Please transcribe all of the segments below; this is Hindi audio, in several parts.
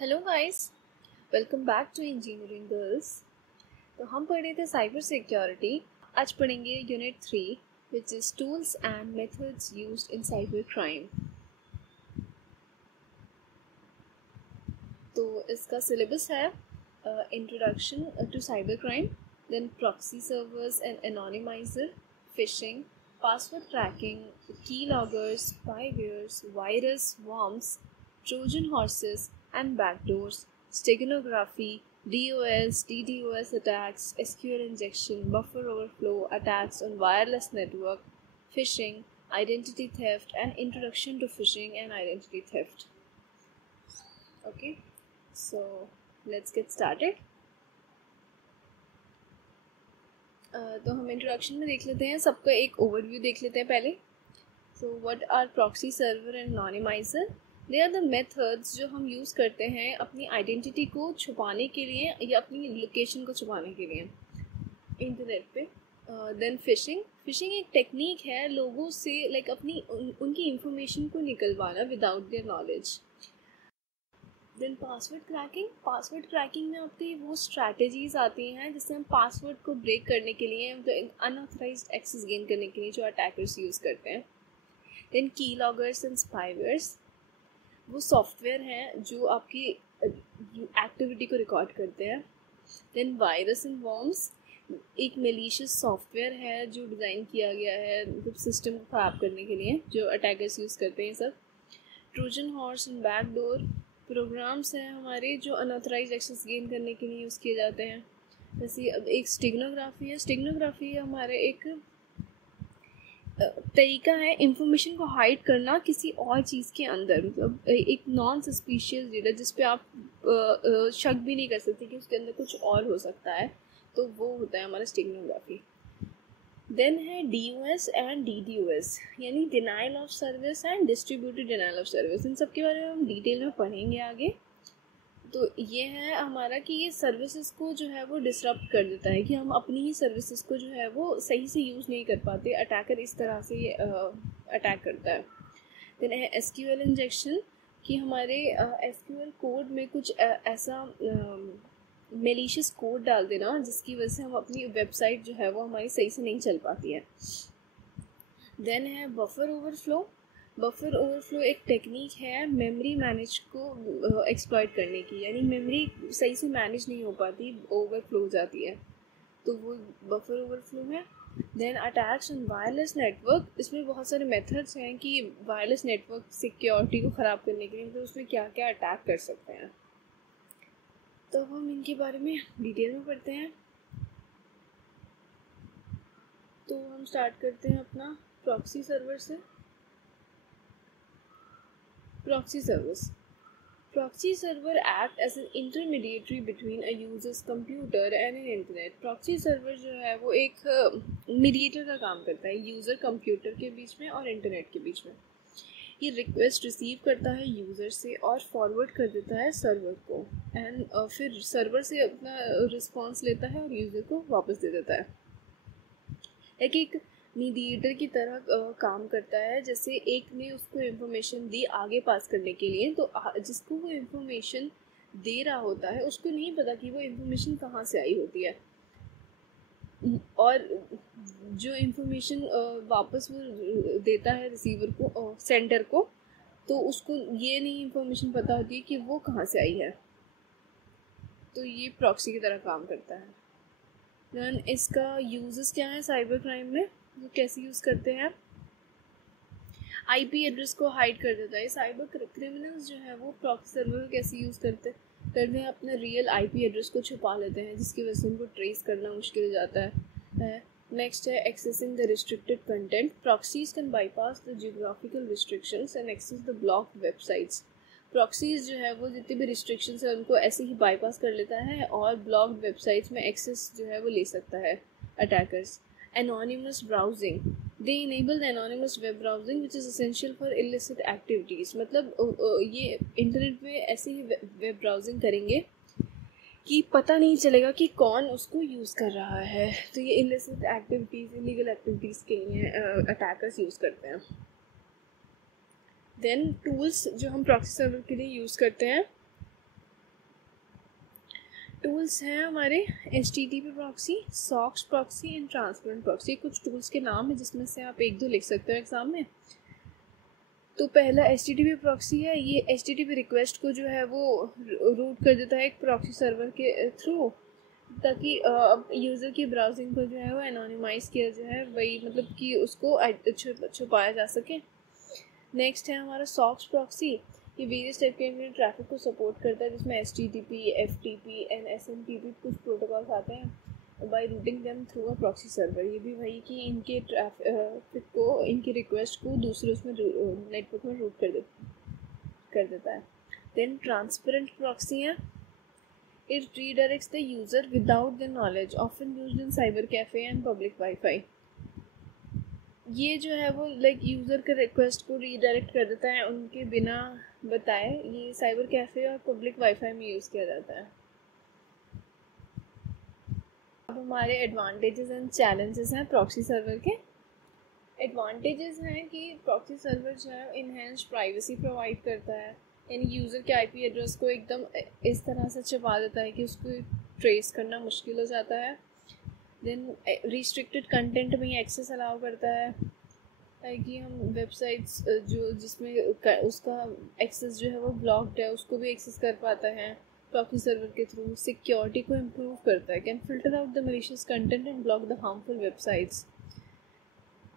Hello guys, welcome back to engineering girls. तो हम पढ़ रहे थे साइबर सिक्योरिटी। आज पढ़ेंगे unit 3 which is tools and methods used in cyber crime. तो इसका सिलेबस है introduction to cyber crime, then proxy servers and anonymiser, phishing, password cracking, keyloggers, spywares, virus, worms, Trojan horses and backdoors, steganography, DOS, DDoS attacks, SQL injection, buffer overflow, attacks on wireless network, phishing, identity theft, and introduction to phishing and identity theft. Okay, so let's get started. तो हम इंट्रोडक्शन में देख लेते हैं, सबका एक ओवरव्यू देख लेते हैं पहले. So what are proxy server and anonymiser? They are the methods जो हम यूज़ करते हैं अपनी आइडेंटिटी को छुपाने के लिए या अपनी लोकेशन को छुपाने के लिए इंटरनेट पे. देन फिशिंग एक टेक्निक है लोगों से अपनी उनकी इंफॉर्मेशन को निकलवाना without their knowledge. Then password cracking में आपकी वो स्ट्रैटेजीज आती हैं जिससे हम पासवर्ड को ब्रेक करने के लिए, तो अनऑथराइज्ड एक्सेस गेन करने के लिए जो अटैकर्स यूज़ करते हैं. देन की लॉगर्स एंड स्पाईवेयर्स, वो सॉफ्टवेयर हैं जो आपकी एक्टिविटी को रिकॉर्ड करते हैं. देन वायरस एंड वर्म्स, एक मेलिशियस सॉफ्टवेयर है जो डिज़ाइन किया गया है मतलब सिस्टम को ख़राब करने के लिए, जो अटैकर्स यूज़ करते हैं सब. Trojan horse and backdoor, programs हैं हमारे जो अनऑथराइज्ड एक्सेस गेन करने के लिए यूज़ किए जाते हैं. जैसे अब एक स्टेगनोग्राफी हमारे एक तरीका है इंफॉर्मेशन को हाइड करना किसी और चीज़ के अंदर, मतलब एक नॉन सस्पिशियस डेटा जिस पे आप शक भी नहीं कर सकते कि उसके अंदर कुछ और हो सकता है, तो वो होता है हमारा स्टेगनोग्राफी. देन है DOS एंड DDoS, यानी denial of service and distributed denial of service. इन सब के बारे में हम डिटेल में पढ़ेंगे आगे. तो ये है हमारा कि ये सर्विसेज को जो है वो डिसरप्ट कर देता है कि हम अपनी ही सर्विसेज को जो है वो सही से यूज़ नहीं कर पाते. अटैकर इस तरह से ये अटैक करता है. देन है SQL इंजेक्शन, कि हमारे SQL कोड में कुछ ऐसा मेलिशियस कोड डाल देना जिसकी वजह से हम अपनी वेबसाइट जो है वो हमारी सही से नहीं चल पाती है. देन है बफर ओवरफ्लो एक टेक्निक है मेमोरी मैनेज को एक्सप्लॉइट करने की, यानी मेमोरी सही से मैनेज नहीं हो पाती, ओवरफ्लो हो जाती है, तो वो बफर ओवरफ्लो है. Then attacks on wireless network, इसमें बहुत सारे मेथड्स हैं कि वायरलेस नेटवर्क सिक्योरिटी को ख़राब करने के लिए तो उसमें क्या क्या अटैक कर सकते हैं, तो हम इनके बारे में डिटेल में पढ़ते हैं. तो हम स्टार्ट करते हैं अपना प्रॉक्सी सर्वर से. Proxy server act as an intermediary between a user's computer and an internet. Proxy server जो है वो एक मीडिएटर का काम करता है यूज़र कंप्यूटर के बीच में और इंटरनेट के बीच में. ये रिक्वेस्ट रिसीव करता है यूज़र से और फॉरवर्ड कर देता है सर्वर को, एंड फिर सर्वर से अपना रिस्पॉन्स लेता है और यूज़र को वापस दे देता है. एक मीडिएटर की तरह काम करता है. जैसे एक ने उसको इन्फॉर्मेशन दी आगे पास करने के लिए, तो जिसको वो इन्फॉर्मेशन दे रहा होता है उसको नहीं पता कि वो इन्फॉर्मेशन कहाँ से आई होती है, और जो इन्फॉर्मेशन वापस वो देता है रिसीवर को, सेंडर को, तो उसको ये नहीं इन्फॉर्मेशन पता होती है कि वो कहाँ से आई है. तो ये प्रॉक्सी की तरह काम करता है. देन इसका यूजेस क्या है साइबर क्राइम में, वो कैसे यूज़ करते हैं? IP एड्रेस को हाइड कर देता है. साइबर क्रिमिनल्स जो है वो प्रॉक्सी सर्वर को कैसे यूज़ करते हैं, अपना रियल IP एड्रेस को छुपा लेते हैं जिसकी वजह से उनको ट्रेस करना मुश्किल हो जाता है. नेक्स्ट है accessing the restricted content. Proxies can bypass the geographical restrictions and access the blocked websites. Proxies जो है वो जितने भी रिस्ट्रिक्शंस है उनको ऐसे ही बाईपास कर लेता है और ब्लॉक्ड वेबसाइट्स में एक्सेस जो है वो ले सकता है attackers. Anonymous browsing, they enable the anonymous web browsing which is essential for illicit activities. मतलब ये इंटरनेट पे ऐसे ही वेब ब्राउजिंग करेंगे कि पता नहीं चलेगा कि कौन उसको यूज़ कर रहा है, तो ये illicit एक्टिविटीज़, इलीगल एक्टिविटीज़ के लिए अटैकर्स यूज़ करते हैं. देन टूल्स जो हम प्रॉक्सी सर्वर के लिए यूज़ करते हैं, टूल्स हैं हमारे HTTP proxy, socks proxy and transparent proxy. कुछ टूल्स के नाम है जिसमें से आप 1-2 लिख सकते हो एग्जाम में। तो पहला HTTP प्रॉक्सी है। ये HTTP रिक्वेस्ट को जो है वो रूट कर देता है एक प्रॉक्सी सर्वर के थ्रू, ताकि यूज़र की ब्राउजिंग को जो है वो एनोनिमाइज किया जाए, वही मतलब कि उसको छुपाया जा सके। नेक्स्ट है हमारा सॉक्स प्रॉक्सी। ये वेरियस टाइप के इंटरनेट ट्रैफिक को सपोर्ट करता है, जिसमें HTTP, FTP एंड SMTP कुछ प्रोटोकॉल्स आते हैं by routing them through a proxy server. ये भी वही कि इनके ट्रैफिक को, इनकी रिक्वेस्ट को दूसरे उसमें नेटवर्क में रूट कर देता है। देन ट्रांसपेरेंट प्रॉक्सी है। It redirects the user without their knowledge, often used in cyber cafe and public Wi-Fi. ये जो है वो यूज़र के रिक्वेस्ट को रीडायरेक्ट कर देता है उनके बिना बताए। ये साइबर कैफ़े और पब्लिक वाईफाई में यूज़ किया जाता है। अब हमारे एडवांटेजेस एंड चैलेंजेस हैं प्रॉक्सी सर्वर के। एडवांटेजेस हैं कि प्रॉक्सी सर्वर जो है इनहेंस्ड प्राइवेसी प्रोवाइड करता है, यानी यूज़र के IP एड्रेस को एकदम इस तरह से छुपा देता है कि उसको ट्रेस करना मुश्किल हो जाता है। देन रिस्ट्रिक्टेड कंटेंट में एक्सेस अलाउ करता है, ताकि हम वेबसाइट्स जो जिसमें उसका एक्सेस जो है वो ब्लॉक्ड है उसको भी एक्सेस कर पाता है प्रॉक्सी सर्वर के थ्रू। सिक्योरिटी को इम्प्रूव करता है, can filter out the malicious content and block the harmful websites.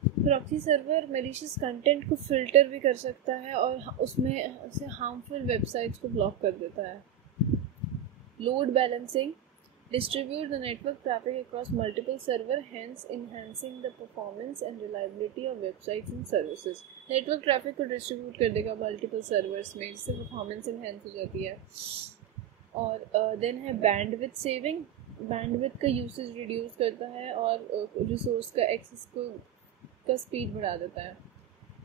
Proxy server malicious content को फिल्टर भी कर सकता है और उसमें से हार्मफुल वेबसाइट्स को ब्लॉक कर देता है। Load balancing, distribute the network traffic across multiple servers, hence enhancing the performance and reliability of websites and services. Network traffic को डिस्ट्रीब्यूट कर देगा मल्टीपल सर्वर्स में, जिससे परफॉर्मेंस इनहेंस हो जाती है। और देन है बैंडविड्थ सेविंग। बैंडविड्थ का यूसेज रिड्यूस करता है और रिसोर्स का एक्सेस का स्पीड बढ़ा देता है।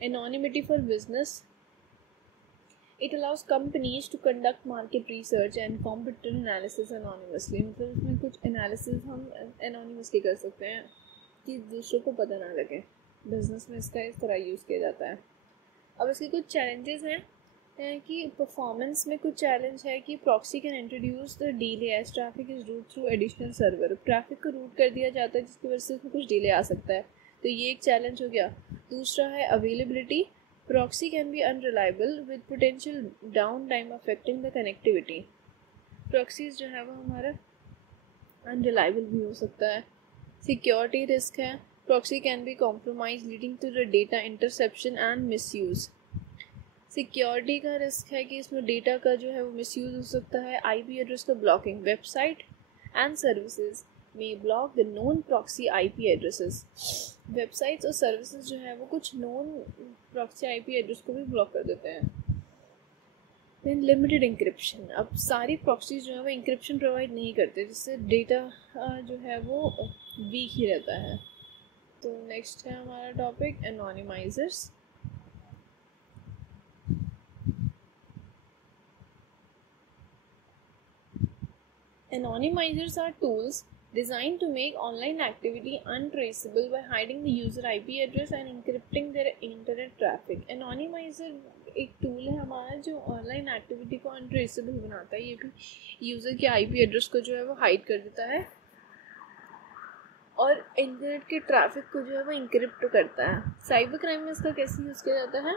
Anonymity for business, It allows companies to conduct market research and competitor analysis anonymously. मतलब इसमें कुछ analysis हम anonymously कर सकते हैं कि दूसरों को पता ना लगे। बिजनेस में इसका इस तरह यूज़ किया जाता है। अब इसके कुछ चैलेंजेस हैं कि परफॉर्मेंस में कुछ चैलेंज है कि proxy can introduce the delay as traffic is route through additional server. Traffic को रूट कर दिया जाता है जिसकी वजह से उसमें कुछ डिले आ सकता है, तो ये एक चैलेंज हो गया। दूसरा है availability. Proxy can be unreliable with potential downtime affecting the connectivity. Proxies जो है वो हमारा unreliable भी हो सकता है। Security risk है। Proxy can be compromised leading to the data interception and misuse. Security का रिस्क है कि इसमें डेटा का जो है वो मिसयूज़ हो सकता है। IP एड्रेस का blocking, website and services may block the known proxy IP addresses. Websites और सर्विसेज जो है वो कुछ नोन प्रॉक्सी IP एड्रेस को भी ब्लॉक कर देते हैं। Then limited encryption. अब सारी प्रॉक्सीज जो है वो इंक्रिप्शन प्रोवाइड नहीं करते, जिससे डेटा जो है वो वीक ही रहता है। तो नेक्स्ट है हमारा topic एनोनिमाइजर्स। Anonymizers are tools designed to make online activity untraceable by hiding the user IP address and encrypting their internet traffic. Anonymizer एक टूल है हमारा जो ऑनलाइन एक्टिविटी को अनट्रेसेबल बनाता है। ये भी यूज़र के IP एड्रेस को जो है वो हाइड कर देता है और इंटरनेट के ट्रैफिक को जो है वो इंक्रिप्ट करता है। साइबर क्राइम में इसका कैसे यूज़ किया जाता है?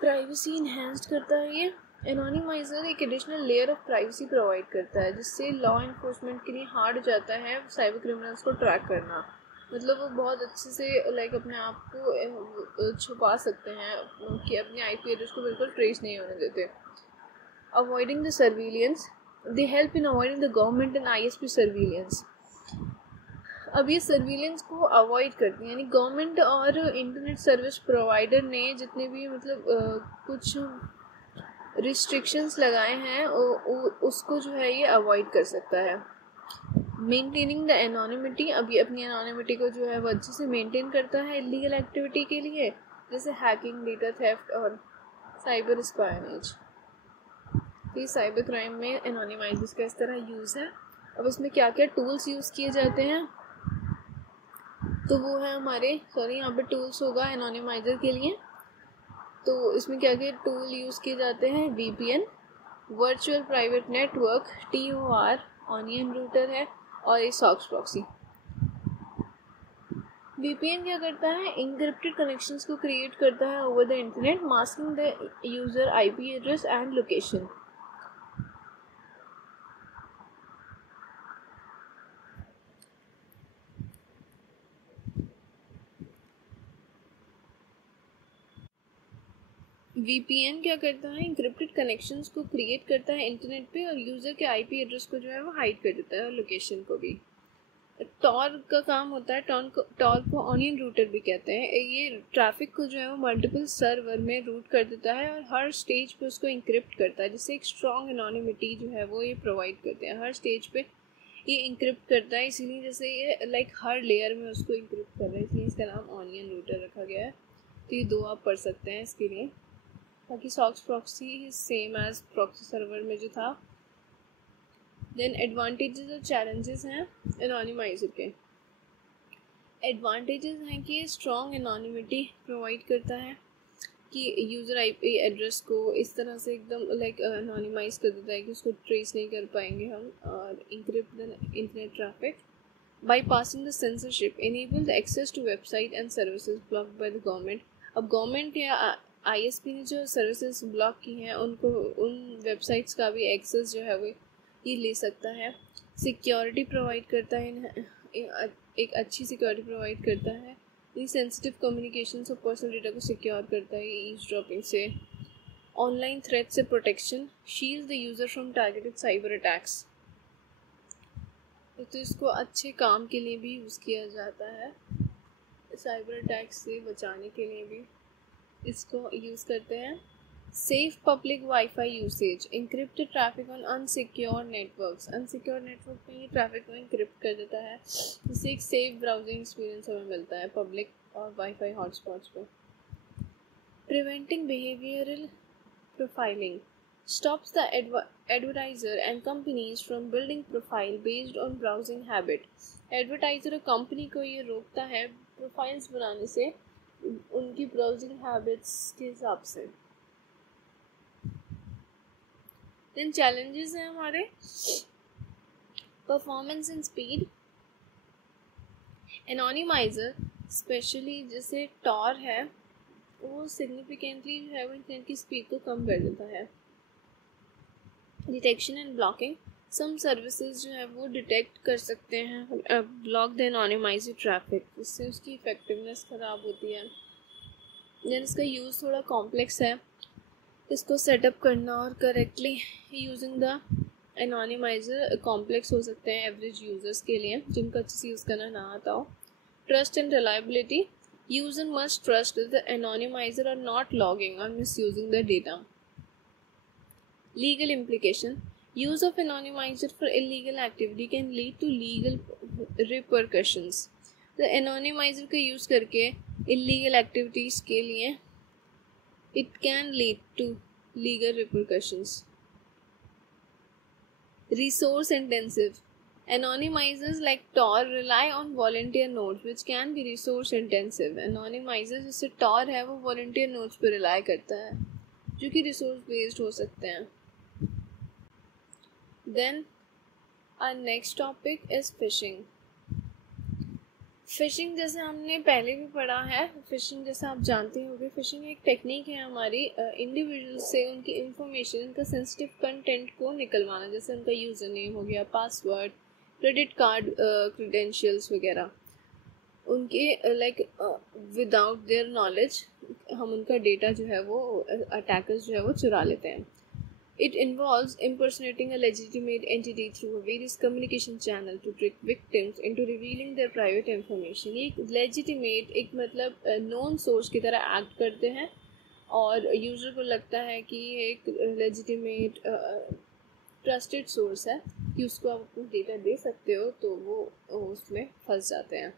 प्राइवेसी इन्हेंस्ड करता है ये। एनोनिमाइजर एक additional layer of privacy provide करता है, जिससे लॉ इन्फोर्समेंट के लिए हार्ड हो जाता है साइबर क्रिमिनल्स को ट्रैक करना। मतलब वो बहुत अच्छे से अपने आप को छुपा सकते हैं कि अपने IP एड्रेस को बिल्कुल ट्रेस नहीं होने देते। Avoiding the surveillance, they help in avoiding the government and ISP surveillance. अब ये सर्विलेंस को अवॉइड करती हैं, यानी गवर्नमेंट और इंटरनेट सर्विस प्रोवाइडर ने जितने भी कुछ रिस्ट्रिक्शंस लगाए हैं उसको जो है ये अवॉइड कर सकता है। मेंटेनिंग द एनोनिमिटी, अब ये अपनी एनोनिमिटी को जो है वो अच्छे से मेंटेन करता है इलीगल एक्टिविटी के लिए, जैसे हैकिंग, डेटा थेफ्ट और साइबर स्पायोनेज। ये साइबर क्राइम में एनोनिमाइजर्स का इस तरह यूज़ है। अब इसमें क्या क्या टूल्स यूज़ किए जाते हैं, तो वो है हमारे यहाँ पे टूल्स होगा एनोनिमाइजर के लिए। तो इसमें क्या क्या टूल यूज़ किए जाते हैं? VPN, virtual private network TOR onion router है, और ये सॉक्स प्रॉक्सी। VPN क्या करता है? इंक्रिप्टेड कनेक्शंस को क्रिएट करता है over the internet, masking the user IP address and location. VPN क्या करता है? इंक्रिप्टेड कनेक्शंस को क्रिएट करता है इंटरनेट पे, और यूज़र के IP एड्रेस को जो है वो हाइड कर देता है, और लोकेशन को भी। टॉर का काम होता है, टॉर को ऑनियन रूटर भी कहते हैं। ये ट्रैफिक को जो है वो मल्टीपल सर्वर में रूट कर देता है, और हर स्टेज पे उसको इंक्रिप्ट करता है, जिससे एक स्ट्रॉन्ग एनोनिमिटी जो है वो ये प्रोवाइड करते हैं। हर स्टेज पे ये इंक्रिप्ट करता है, इसीलिए जैसे ये लाइक हर लेयर में उसको इंक्रिप्ट कर रहा है, इसलिए इसका नाम ऑनियन रूटर रखा गया है। तो ये दो आप पढ़ सकते हैं इसके लिए। बाकी SOCKS proxy same as proxy server में जो था। देन एडवांटेजेस और चैलेंजेस हैं एनोनिमाइजर के। एडवांटेजेस हैं कि स्ट्रॉन्ग एनोनिमिटी प्रोवाइड करता है, कि यूज़र IP एड्रेस को इस तरह से एकदम लाइक एनोनिमाइज कर देता है कि उसको ट्रेस नहीं कर पाएंगे हम, और encrypt the internet traffic bypassing the censorship, enable the access to website and services blocked by the government. अब गवर्नमेंट या ISP ने जो सर्विसेज ब्लॉक की हैं उनको, उन वेबसाइट्स का भी एक्सेस जो है वो ये ले सकता है। सिक्योरिटी प्रोवाइड करता है, एक अच्छी सिक्योरिटी प्रोवाइड करता है। ये सेंसिटिव कम्युनिकेशन और पर्सनल डेटा को सिक्योर करता है ईज़ड्रॉपिंग से। ऑनलाइन थ्रेट से protection, shield the user from targeted cyber attacks. तो इसको अच्छे काम के लिए भी यूज़ किया जाता है, साइबर अटैक्स से बचाने के लिए भी इसको यूज़ करते हैं। Safe public WiFi usage, encrypted traffic on unsecure networks. Unsecure network पे ये ट्रैफिक को इंक्रिप्ट कर देता है, जिससे एक सेफ ब्राउजिंग एक्सपीरियंस हमें मिलता है पब्लिक और वाईफाई हॉटस्पॉट्स पे। Preventing behavioural profiling, stops the advertiser and companies from building profile based on browsing habit. Advertiser और कंपनी को ये रोकता है प्रोफाइल्स बनाने से उनकी ब्राउजिंग हैबिट्स के हिसाब से। देन चैलेंजेस हैं हमारे, परफॉर्मेंस एंड स्पीड। एनोनिमाइजर स्पेशली जैसे टॉर है, वो सिग्निफिकेंटली जो है वो इंटरनेट की स्पीड को कम कर देता है। Detection and blocking, some services जो है वो डिटेक्ट कर सकते हैं ब्लॉक द एनोनिमाइज्ड ट्रैफिक, इससे उसकी इफेक्टिवनेस ख़राब होती है। देन इसका यूज़ थोड़ा कॉम्प्लेक्स है, इसको सेटअप करना और करेक्टली यूजिंग द एनोनिमाइजर कॉम्प्लेक्स हो सकते हैं एवरेज यूजर्स के लिए जिनको अच्छे से यूज़ करना ना आता हो। Trust and reliability, user must trust the anonymiser और नॉट लॉगिंग और misusing the data. Legal implication, use of anonymizer for illegal activity can lead to legal repercussions। तो anonymizer का यूज़ करके illegal activities के लिए it can lead to legal repercussions। resource intensive, anonymizers like Tor rely on volunteer nodes which can be resource intensive। anonymizers जैसे Tor है वो volunteer nodes पर rely करता है जो कि resource based हो सकते हैं। Then our next topic is phishing। Fishing जैसे हमने पहले भी पढ़ा है, फिशिंग जैसे आप जानते होंगे, फिशिंग एक टेक्निक है हमारी इंडिविजुअल से उनकी इंफॉर्मेशन, उनका सेंसिटिव कंटेंट को निकलवाना, जैसे उनका यूज़र नेम हो गया, पासवर्ड, क्रेडिट कार्ड क्रेडेंशियल्स वगैरह, उनके लाइक विदाउट देयर नॉलेज हम उनका डेटा जो है वो अटैकर्स जो है वो चुरा लेते हैं। It involves impersonating a legitimate entity through a various communication channel to trick victims into revealing their private information। ये legitimate एक मतलब known source की तरह act करते हैं और user को लगता है कि ये एक legitimate trusted source है कि उसको आप अपना data दे सकते हो, तो वो उसमें फंस जाते हैं।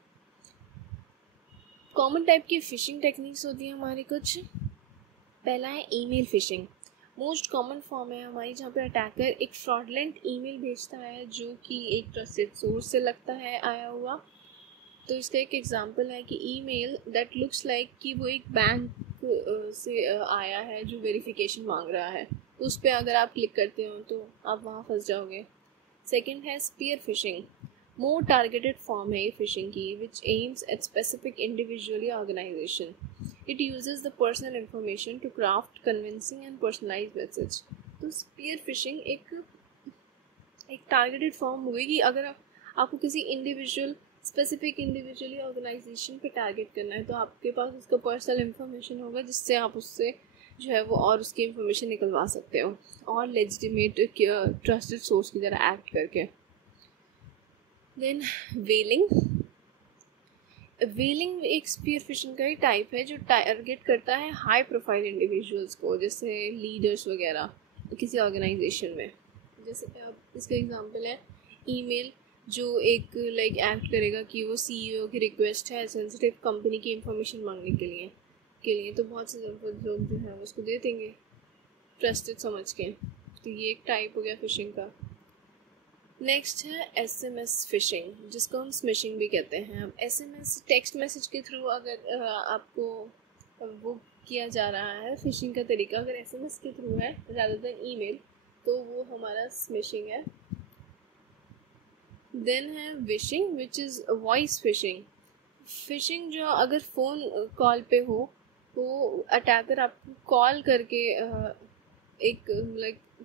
Common type की phishing techniques होती हैं हमारी कुछ। पहला है email phishing, most common form है हमारी, जहाँ पे अटैकर एक फ्रॉडलेंट ईमेल भेजता है जो कि एक ट्रस्टेड सोर्स से लगता है आया हुआ। तो इसका एक एग्जांपल है कि ईमेल दैट लुक्स लाइक कि वो एक बैंक से आया है जो वेरिफिकेशन मांग रहा है, उस पर अगर आप क्लिक करते हो तो आप वहाँ फंस जाओगे। सेकेंड है spear phishing, more targeted form है ये फिशिंग की, which aims at specific individually organization. It uses the personal information to craft convincing and personalize message. तो स्पीयर फिशिंग एक टारगेटेड फॉर्म हुई कि अगर आपको किसी स्पेसिफिक इंडिविजुअली ऑर्गेनाइजेशन पे टारगेट करना है तो आपके पास उसका पर्सनल इंफॉर्मेशन होगा, जिससे आप उससे जो है वो और उसकी इंफॉर्मेशन निकलवा सकते हो और लेजिटिमेट ट्रस्टेड सोर्स की तरह एक्ट करके। देन वेलिंग एक स्पीयर फिशिंग का ही टाइप है जो टारगेट करता है हाई प्रोफाइल इंडिविजुअल्स को, जैसे लीडर्स वगैरह किसी ऑर्गेनाइजेशन में। जैसे आप इसका एग्जांपल है ईमेल, जो एक एक्ट करेगा कि वो सीईओ की रिक्वेस्ट है सेंसिटिव कंपनी की इंफॉर्मेशन मांगने के लिए तो बहुत से लोग जो है उसको दे देंगे ट्रस्टेड समझ के। तो ये एक टाइप हो गया फिशिंग का। नेक्स्ट है SMS फिशिंग, जिसको हम स्मिशिंग भी कहते हैं। अब SMS टेक्स्ट मैसेज के थ्रू अगर आपको वो किया जा रहा है फिशिंग का तरीका, अगर SMS के थ्रू है rather than ईमेल, तो वो हमारा स्मिशिंग है। देन है wishing which is voice fishing. Fishing जो अगर फ़ोन कॉल पे हो तो अटैकर आपको कॉल करके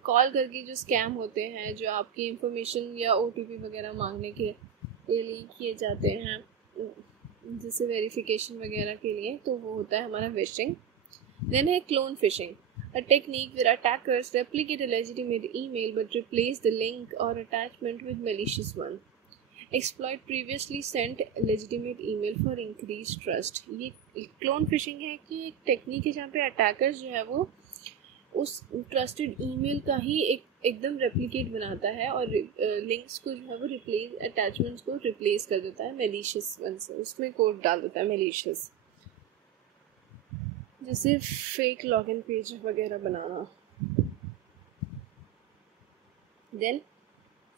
कॉल करके जो स्कैम होते हैं, जो आपकी इंफॉर्मेशन या OTP वगैरह मांगने के लिए किए जाते हैं जैसे वेरिफिकेशन वगैरह के लिए, तो वो होता है हमारा विशिंग। देन है clone fishing, a technique where attackers replicate a legitimate email but replace the link or attachment with malicious one. Exploit previously sent legitimate email for increased trust. ये क्लोन फिशिंग है कि एक टेक्निक है जहाँ पे अटैकर्स जो है वो उस ट्रस्टेड ईमेल का ही एकदम रेप्लिकेट बनाता है और लिंक्स को जो है वो रिप्लेस, अटैचमेंट्स को रिप्लेस कर देता है मेलिशियस वन से, उसमें कोड डाल देता है मेलिशियस, जैसे फेक लॉगिन पेज वगैरह बनाना। देन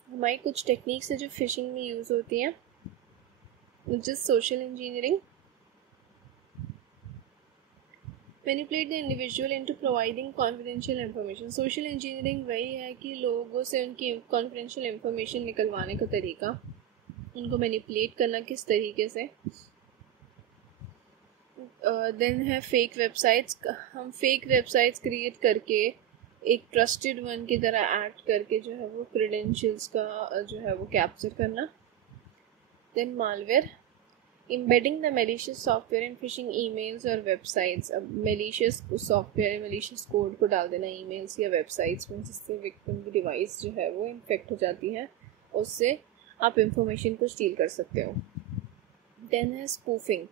हमारी कुछ टेक्निक्स है जो फिशिंग में यूज़ होती हैं, which is social engineering, manipulate the individual into providing confidential information. Social engineering वही है कि लोगों से उनकी कॉन्फिडेंशियल इंफॉर्मेशन निकलवाने का तरीका, उनको मैनिपुलेट करना किस तरीके से। देन है फेक वेबसाइट्स, हम फेक वेबसाइट्स क्रिएट करके एक ट्रस्टेड वन की तरह एक्ट करके जो है वो क्रेडेंशियल्स का जो है वो कैप्चर करना। Then malware, embedding the malicious software in phishing emails और websites। अब malicious सॉफ्टवेयर, malicious कोड को डाल देना emails या websites में, जिससे victim की डिवाइस जो है वो इन्फेक्ट हो जाती है, उससे आप इंफॉर्मेशन को स्टील कर सकते हो। देन है स्पूफिंग।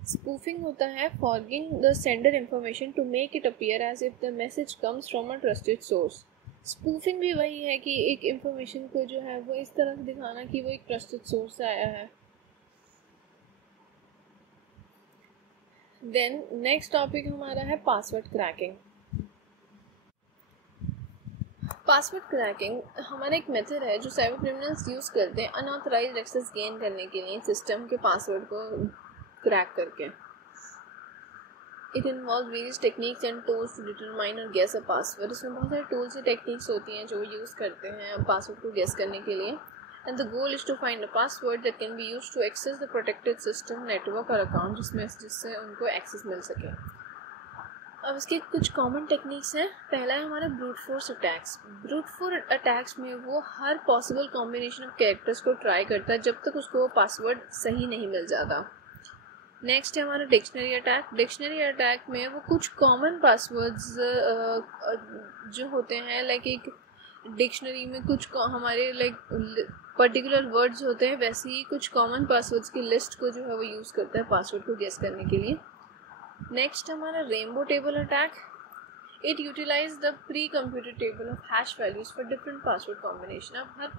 स्पूफिंग होता है forging the sender information to make it appear as if the message comes from a trusted source। Spoofing भी वही है कि एक इंफॉर्मेशन को जो है वो इस तरह से दिखाना कि वो एक ट्रस्टेड सोर्स से आया है। देन नेक्स्ट टॉपिक हमारा है पासवर्ड क्रैकिंग। पासवर्ड क्रैकिंग हमारा एक मेथड है जो साइबर क्रिमिनल्स यूज़ करते हैं अनऑथराइज्ड एक्सेस गेन करने के लिए सिस्टम के पासवर्ड को क्रैक करके। It involve various techniques and tools to determine और गेस अ पासवर्ड। इसमें बहुत सारे टूल्स और टेक्निक्स होती हैं जो यूज़ करते हैं पासवर्ड को गेस करने के लिए। And the goal is to find a password that can be used to access the protected system, network और account जिससे उनको एक्सेस मिल सके। अब इसके कुछ कॉमन टेक्निक्स हैं। पहला है हमारा brute force attacks. Brute force attacks में वो हर पॉसिबल कॉम्बिनेशन ऑफ कैरेक्टर्स को ट्राई करता है जब तक उसको वो पासवर्ड सही नहीं मिल जाता। नेक्स्ट है हमारा डिक्शनरी अटैक। डिक्शनरी अटैक में वो कुछ कॉमन पासवर्ड्स जो होते हैं, लाइक एक डिक्शनरी में कुछ हमारे पर्टिकुलर वर्ड्स होते हैं, वैसे ही कुछ कॉमन पासवर्ड्स की लिस्ट को जो है वो यूज़ करता है पासवर्ड को गेस करने के लिए। नेक्स्ट हमारा rainbow table attack. It utilize the pre computed table of hash values for different password combination. अब हर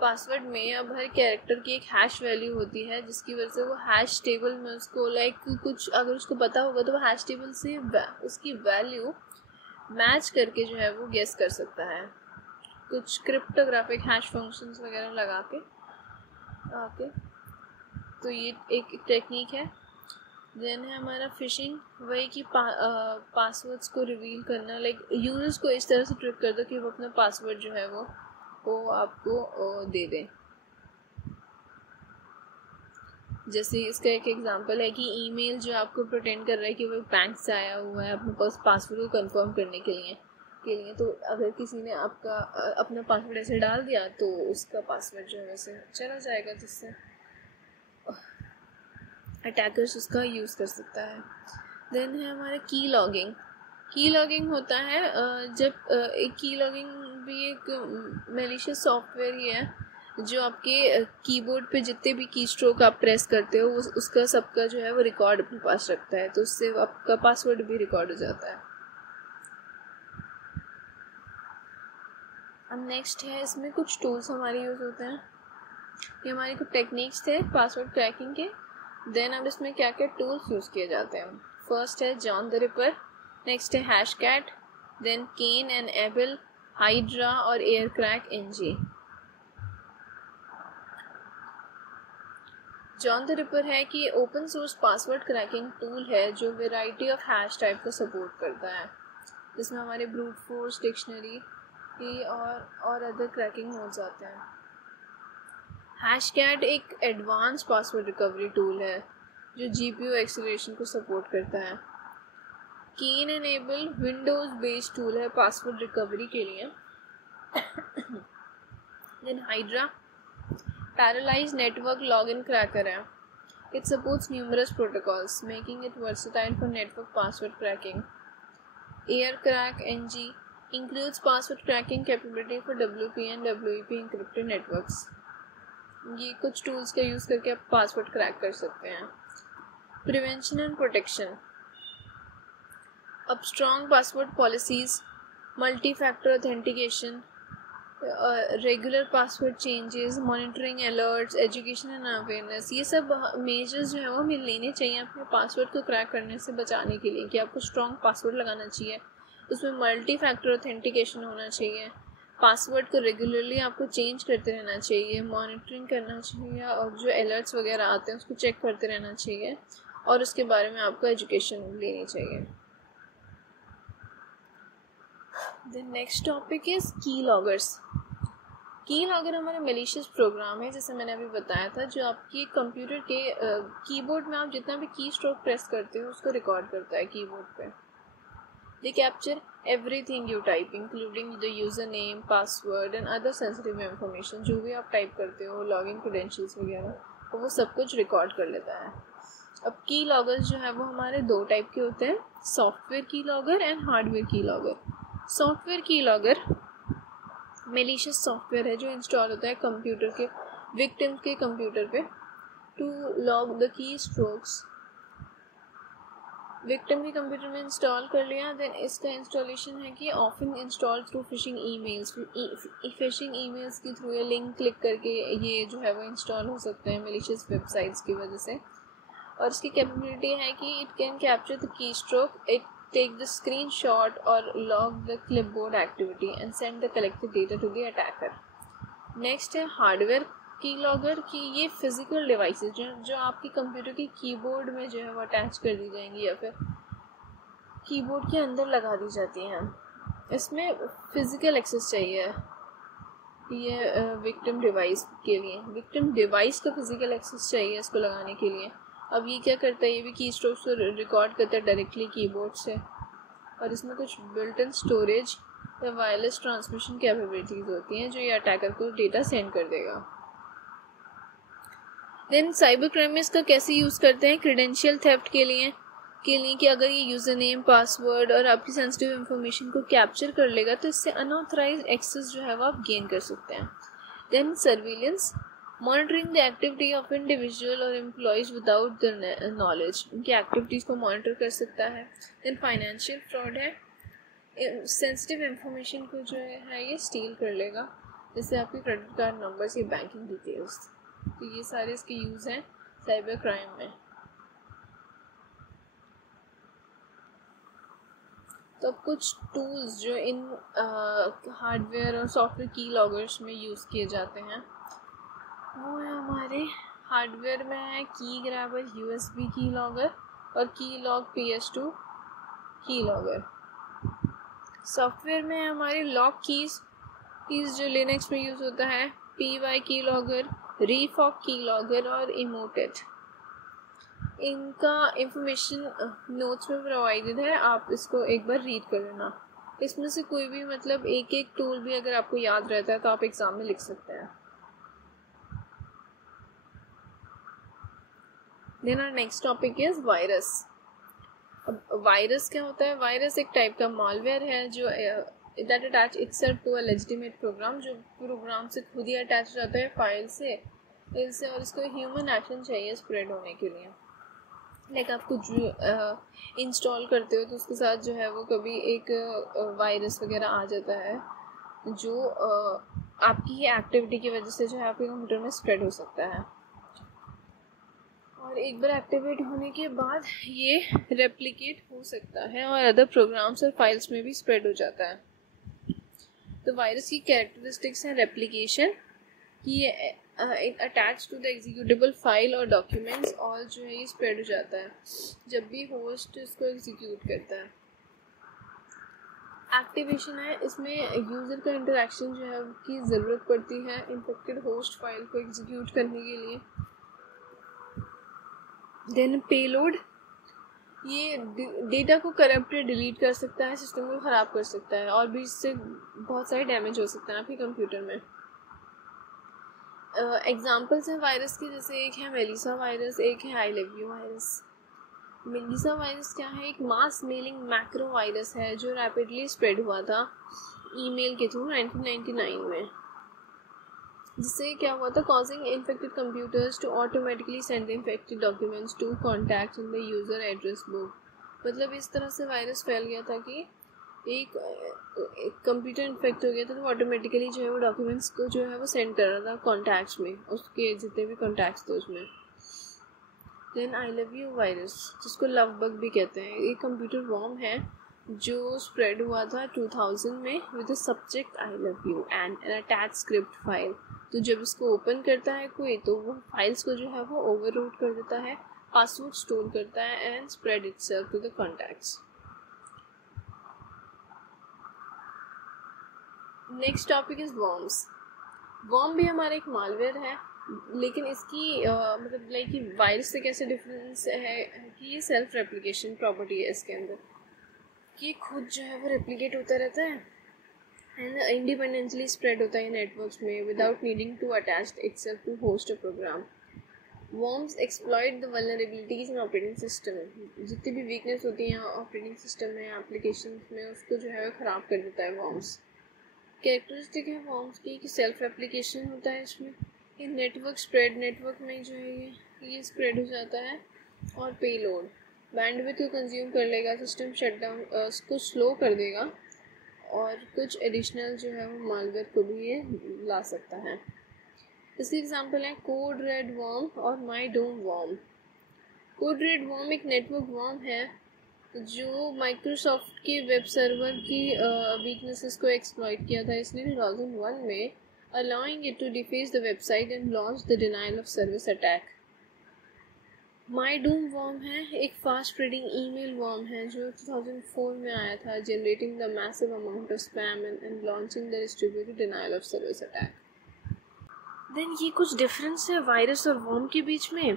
पासवर्ड में अब हर कैरेक्टर की एक हैश वैल्यू होती है, जिसकी वजह से वो हैश टेबल में उसको कुछ अगर उसको पता होगा तो वो हैश टेबल से उसकी वैल्यू मैच करके जो है वो गेस कर सकता है, कुछ क्रिप्टोग्राफिक हैश फंक्शंस वगैरह लगा के। तो ये एक टेक्निक है। देन है हमारा फिशिंग, वही कि पासवर्ड्स को रिवील करना, लाइक यूजर्स को इस तरह से ट्रिक कर दो कि वो अपना पासवर्ड जो है वो आपको दे दें। जैसे इसका एक एग्जांपल है कि ईमेल जो आपको प्रिटेंड कर रहा है कि वो बैंक से आया हुआ है अपने पास पासवर्ड को कंफर्म करने के लिए तो अगर किसी ने आपका अपना पासवर्ड ऐसे डाल दिया तो उसका पासवर्ड जो है वैसे चला जाएगा, जिससे अटैकर्स उसका यूज़ कर सकता है। देन है हमारा की लॉगिंग। की लॉगिंग होता है जब एक की लॉगिंग भी एक मैलिशियस सॉफ्टवेयर ही है जो आपके कीबोर्ड पे जितने भी की स्ट्रोक आप प्रेस करते हो उसका सबका जो है वो रिकॉर्ड अपने पास रखता है, तो उससे आपका पासवर्ड भी रिकॉर्ड हो जाता है। अब नेक्स्ट है, इसमें कुछ टूल्स हमारे यूज़ होते हैं। ये हमारे कुछ टेक्निक्स थे पासवर्ड क्रैकिंग के। देन अब इसमें क्या क्या टूल्स यूज़ किए जाते हैं। फर्स्ट है जॉन द रिपर, नेक्स्ट है Hashcat, then Cain and Abel, Hydra और Aircrack NG. John the Ripper है कि open source password cracking tool है जो वेराइटी ऑफ हैश टाइप को सपोर्ट करता है, जिसमें हमारे ब्रूट फोर्स, डिक्शनरी और अदर क्रैकिंग मोड्स आते हैं। हैशकैट एक एडवांस पासवर्ड रिकवरी टूल है जो जीपीयू एक्सेलरेशन को सपोर्ट करता है। Cain Abel Windows based tool है पासवर्ड रिकवरी के लिए। Then Hydra parallelised network login cracker है। It supports numerous protocols making it versatile for network password cracking. Aircrack NG includes password cracking capability for WP and WEP encrypted networks। ये कुछ टूल्स का यूज़ करके आप पासवर्ड क्रैक कर सकते हैं। प्रिवेंशन एंड प्रोटेक्शन, अब strong password policies, multi factor authentication, regular password changes, monitoring alerts, education and awareness, ये सब मेजर्स जो है वो हमें लेने चाहिए अपने पासवर्ड को क्रैक करने से बचाने के लिए। कि आपको स्ट्रॉन्ग पासवर्ड लगाना चाहिए, उसमें मल्टी फैक्टर ऑथेंटिकेशन होना चाहिए, पासवर्ड को रेगुलरली आपको चेंज करते रहना चाहिए, मॉनिटरिंग करना चाहिए और जो अलर्ट्स वगैरह आते हैं उसको चेक करते रहना चाहिए और उसके बारे में आपको एजुकेशन लेनी चाहिए। द नेक्स्ट टॉपिक इज की लॉगर्स। की लॉगर हमारा मैलिशियस प्रोग्राम है, जैसे मैंने अभी बताया था, जो आपकी कंप्यूटर के कीबोर्ड में आप जितना भी की स्ट्रोक प्रेस करते हो उसको रिकॉर्ड करता है कीबोर्ड पे। They capture everything you type, including the username, password and other sensitive information। जो भी आप टाइप करते हो, लॉगिन क्रेडेंशियल्स वगैरह, तो वो सब कुछ रिकॉर्ड कर लेता है। अब की लॉगर्स जो है वो हमारे दो टाइप के होते हैं, सॉफ्टवेयर की लॉगर एंड हार्डवेयर की लॉगर। सॉफ्टवेयर की लॉगर मैलिशियस सॉफ्टवेयर है जो इंस्टॉल होता है कंप्यूटर के विक्टिम के कंप्यूटर पे to log the key strokes. Victim के कंप्यूटर में इंस्टॉल कर लिया, देन इसका इंस्टॉलेशन है कि often install through phishing emails. Phishing emails के थ्रू ये लिंक क्लिक करके ये जो है वो इंस्टॉल हो सकते हैं मैलिशियस वेबसाइट्स की वजह से। और इसकी कैपेबिलिटी है कि it can capture the keystroke, it take the screenshot और log the clipboard activity and send the collected data to the attacker. Next है हार्डवेयर की लॉगर, की ये फिजिकल डिवाइसेस जो आपके कंप्यूटर के कीबोर्ड में जो है वो अटैच कर दी जाएंगी या फिर कीबोर्ड के अंदर लगा दी जाती हैं। इसमें फिजिकल एक्सेस चाहिए ये विक्टिम डिवाइस के लिए, विक्टिम डिवाइस का फिजिकल एक्सेस चाहिए इसको लगाने के लिए। अब ये क्या करता है, ये भी की स्ट्रोक्स को रिकॉर्ड करता है डायरेक्टली कीबोर्ड से, और इसमें कुछ बिल्ट इन स्टोरेज या वायरलेस ट्रांसमिशन कैपेबिलिटीज होती हैं जो ये अटैकर को डेटा सेंड कर देगा। देन साइबर क्राइम में इसका कैसे यूज़ करते हैं, क्रेडेंशियल थेफ्ट के लिए कि अगर ये यूज़र नेम, पासवर्ड और आपकी सेंसिटिव इन्फॉर्मेशन को कैप्चर कर लेगा तो इससे अनऑथराइज्ड एक्सेस जो है वो आप गेन कर सकते हैं। Then surveillance, monitoring the activity of individual और एम्प्लॉयज विदाउट द नॉलेज, उनकी एक्टिविटीज़ को मॉनिटर कर सकता है। देन फाइनेंशियल फ्रॉड है, सेंसिटिव इन्फॉर्मेशन को जो है ये स्टील कर लेगा, जैसे आपके क्रेडिट कार्ड नंबर्स या बैंकिंग डिटेल्स। तो ये सारे इसके यूज़ हैं साइबर क्राइम में। तो कुछ टूल्स जो इन हार्डवेयर और सॉफ्टवेयर की लॉगर्स में यूज़ किए जाते हैं वो है हमारे हार्डवेयर में है की ग्रैबर USB की लॉगर, और की लॉग PS2 की लॉगर। सॉफ्टवेयर में हमारे लॉग कीज जो लिनक्स में यूज़ होता है, py की लॉगर, refog की लॉगर और इमोटेट। इनका इंफॉर्मेशन नोट्स में प्रोवाइडेड है, आप इसको एक बार रीड कर लेना। इसमें से कोई भी मतलब एक एक टूल भी अगर आपको याद रहता है तो आप एग्जाम में लिख सकते हैं। Then our next topic is virus. अब वायरस क्या होता है? वायरस एक टाइप का मालवेयर है जो that attach itself to a legitimate program, जो प्रोग्राम से खुद ही अटैच हो जाता है फाइल से और इसको ह्यूमन एक्शन चाहिए स्प्रेड होने के लिए। लाइक आप कुछ इंस्टॉल करते हो तो उसके साथ जो है वो कभी एक वायरस वगैरह आ जाता है जो आपकी ही एक्टिविटी की वजह से जो है आपके कंप्यूटर में स्प्रेड हो सकता है, और एक बार एक्टिवेट होने के बाद ये रेप्लिकेट हो सकता है और अदर प्रोग्राम्स और फाइल्स में भी स्प्रेड हो जाता है। तो वायरस की कैरेक्टरिस्टिक्स हैं रेप्लिकेशन, कि attach to the executable file और डॉक्यूमेंट्स, और जो है ये स्प्रेड हो जाता है जब भी होस्ट इसको एग्जीक्यूट करता है। एक्टिवेशन है, इसमें यूज़र का इंटरेक्शन जो है की ज़रूरत पड़ती है इन्फेक्टेड होस्ट फाइल को एग्जीक्यूट करने के लिए। देन पेलोड, ये डेटा को करप्ट या डिलीट कर सकता है, सिस्टम को ख़राब कर सकता है, और भी इससे बहुत सारे डैमेज हो सकते हैं आपके कंप्यूटर में। एग्जाम्पल्स हैं वायरस के, जैसे एक है मेलिसा वायरस, एक है आई love you virus. Melissa virus क्या है? एक मास मेलिंग मैक्रो वायरस है जो रैपिडली स्प्रेड हुआ था ईमेल के थ्रू 1999 में, जिससे क्या हुआ था, causing infected computers to automatically send the infected documents to contacts in the user address book. मतलब इस तरह से वायरस फैल गया था कि एक कंप्यूटर इन्फेक्ट हो गया था तो ऑटोमेटिकली जो है वो डॉक्यूमेंट्स को जो है वो सेंड कर रहा था कॉन्टैक्ट्स में, उसके जितने भी कॉन्टैक्ट्स थे उसमें। Then I love you virus, जिसको लव बग भी कहते हैं, एक कंप्यूटर वॉर्म है जो स्प्रेड हुआ था 2000 में with the subject I love you and N attach script file. तो जब इसको ओपन करता है कोई तो वो फाइल्स को जो है वो ओवरराइट कर देता है, पासवर्ड स्टोर करता है and spread itself to the contacts. Next topic is worms. Worm भी हमारा एक मालवेयर है, लेकिन इसकी मतलब लाइक वायरस से कैसे डिफरेंस है कि ये सेल्फ रेप्लिकेशन प्रॉपर्टी है इसके अंदर, कि खुद जो है वो रेप्लिकेट होता रहता है एंड इंडिपेंडेंटली स्प्रेड होता है नेटवर्क्स में without needing to attach itself to host a program. Worms exploit the vulnerabilities in operating system, जितनी भी वीकनेस होती हैं ऑपरेटिंग सिस्टम में, एप्लीकेशन में, उसको जो है वो ख़राब कर देता है वॉर्म्स। कैरेक्टरिस्टिक है वॉर्म्स की कि सेल्फ रेप्लिकेशन होता है इसमें, ये नेटवर्क स्प्रेड, नेटवर्क में जो है ये स्प्रेड हो जाता है, और पेलोड बैंडविड्थ को कंज्यूम कर लेगा, सिस्टम शटडाउन उसको स्लो कर देगा, और कुछ एडिशनल जो है वो मालवेयर को भी ये ला सकता है। इसके एग्जांपल है कोड रेड वॉर्म और MyDoom worm. Code Red worm एक नेटवर्क वॉर्म है जो माइक्रोसॉफ्ट के वेब सर्वर की वीकनेसेस को एक्सप्लॉइट किया था इसने 2001 में, allowing it to deface the website and launch the denial of service attack. MyDoom worm है एक फास्ट स्प्रेडिंग ईमेल वॉर्म है जो 2004 में आया था, generating the massive amount of spam and launching the distributed denial of service attack. Then ये कुछ डिफरेंस है वायरस और वॉर्म के बीच में,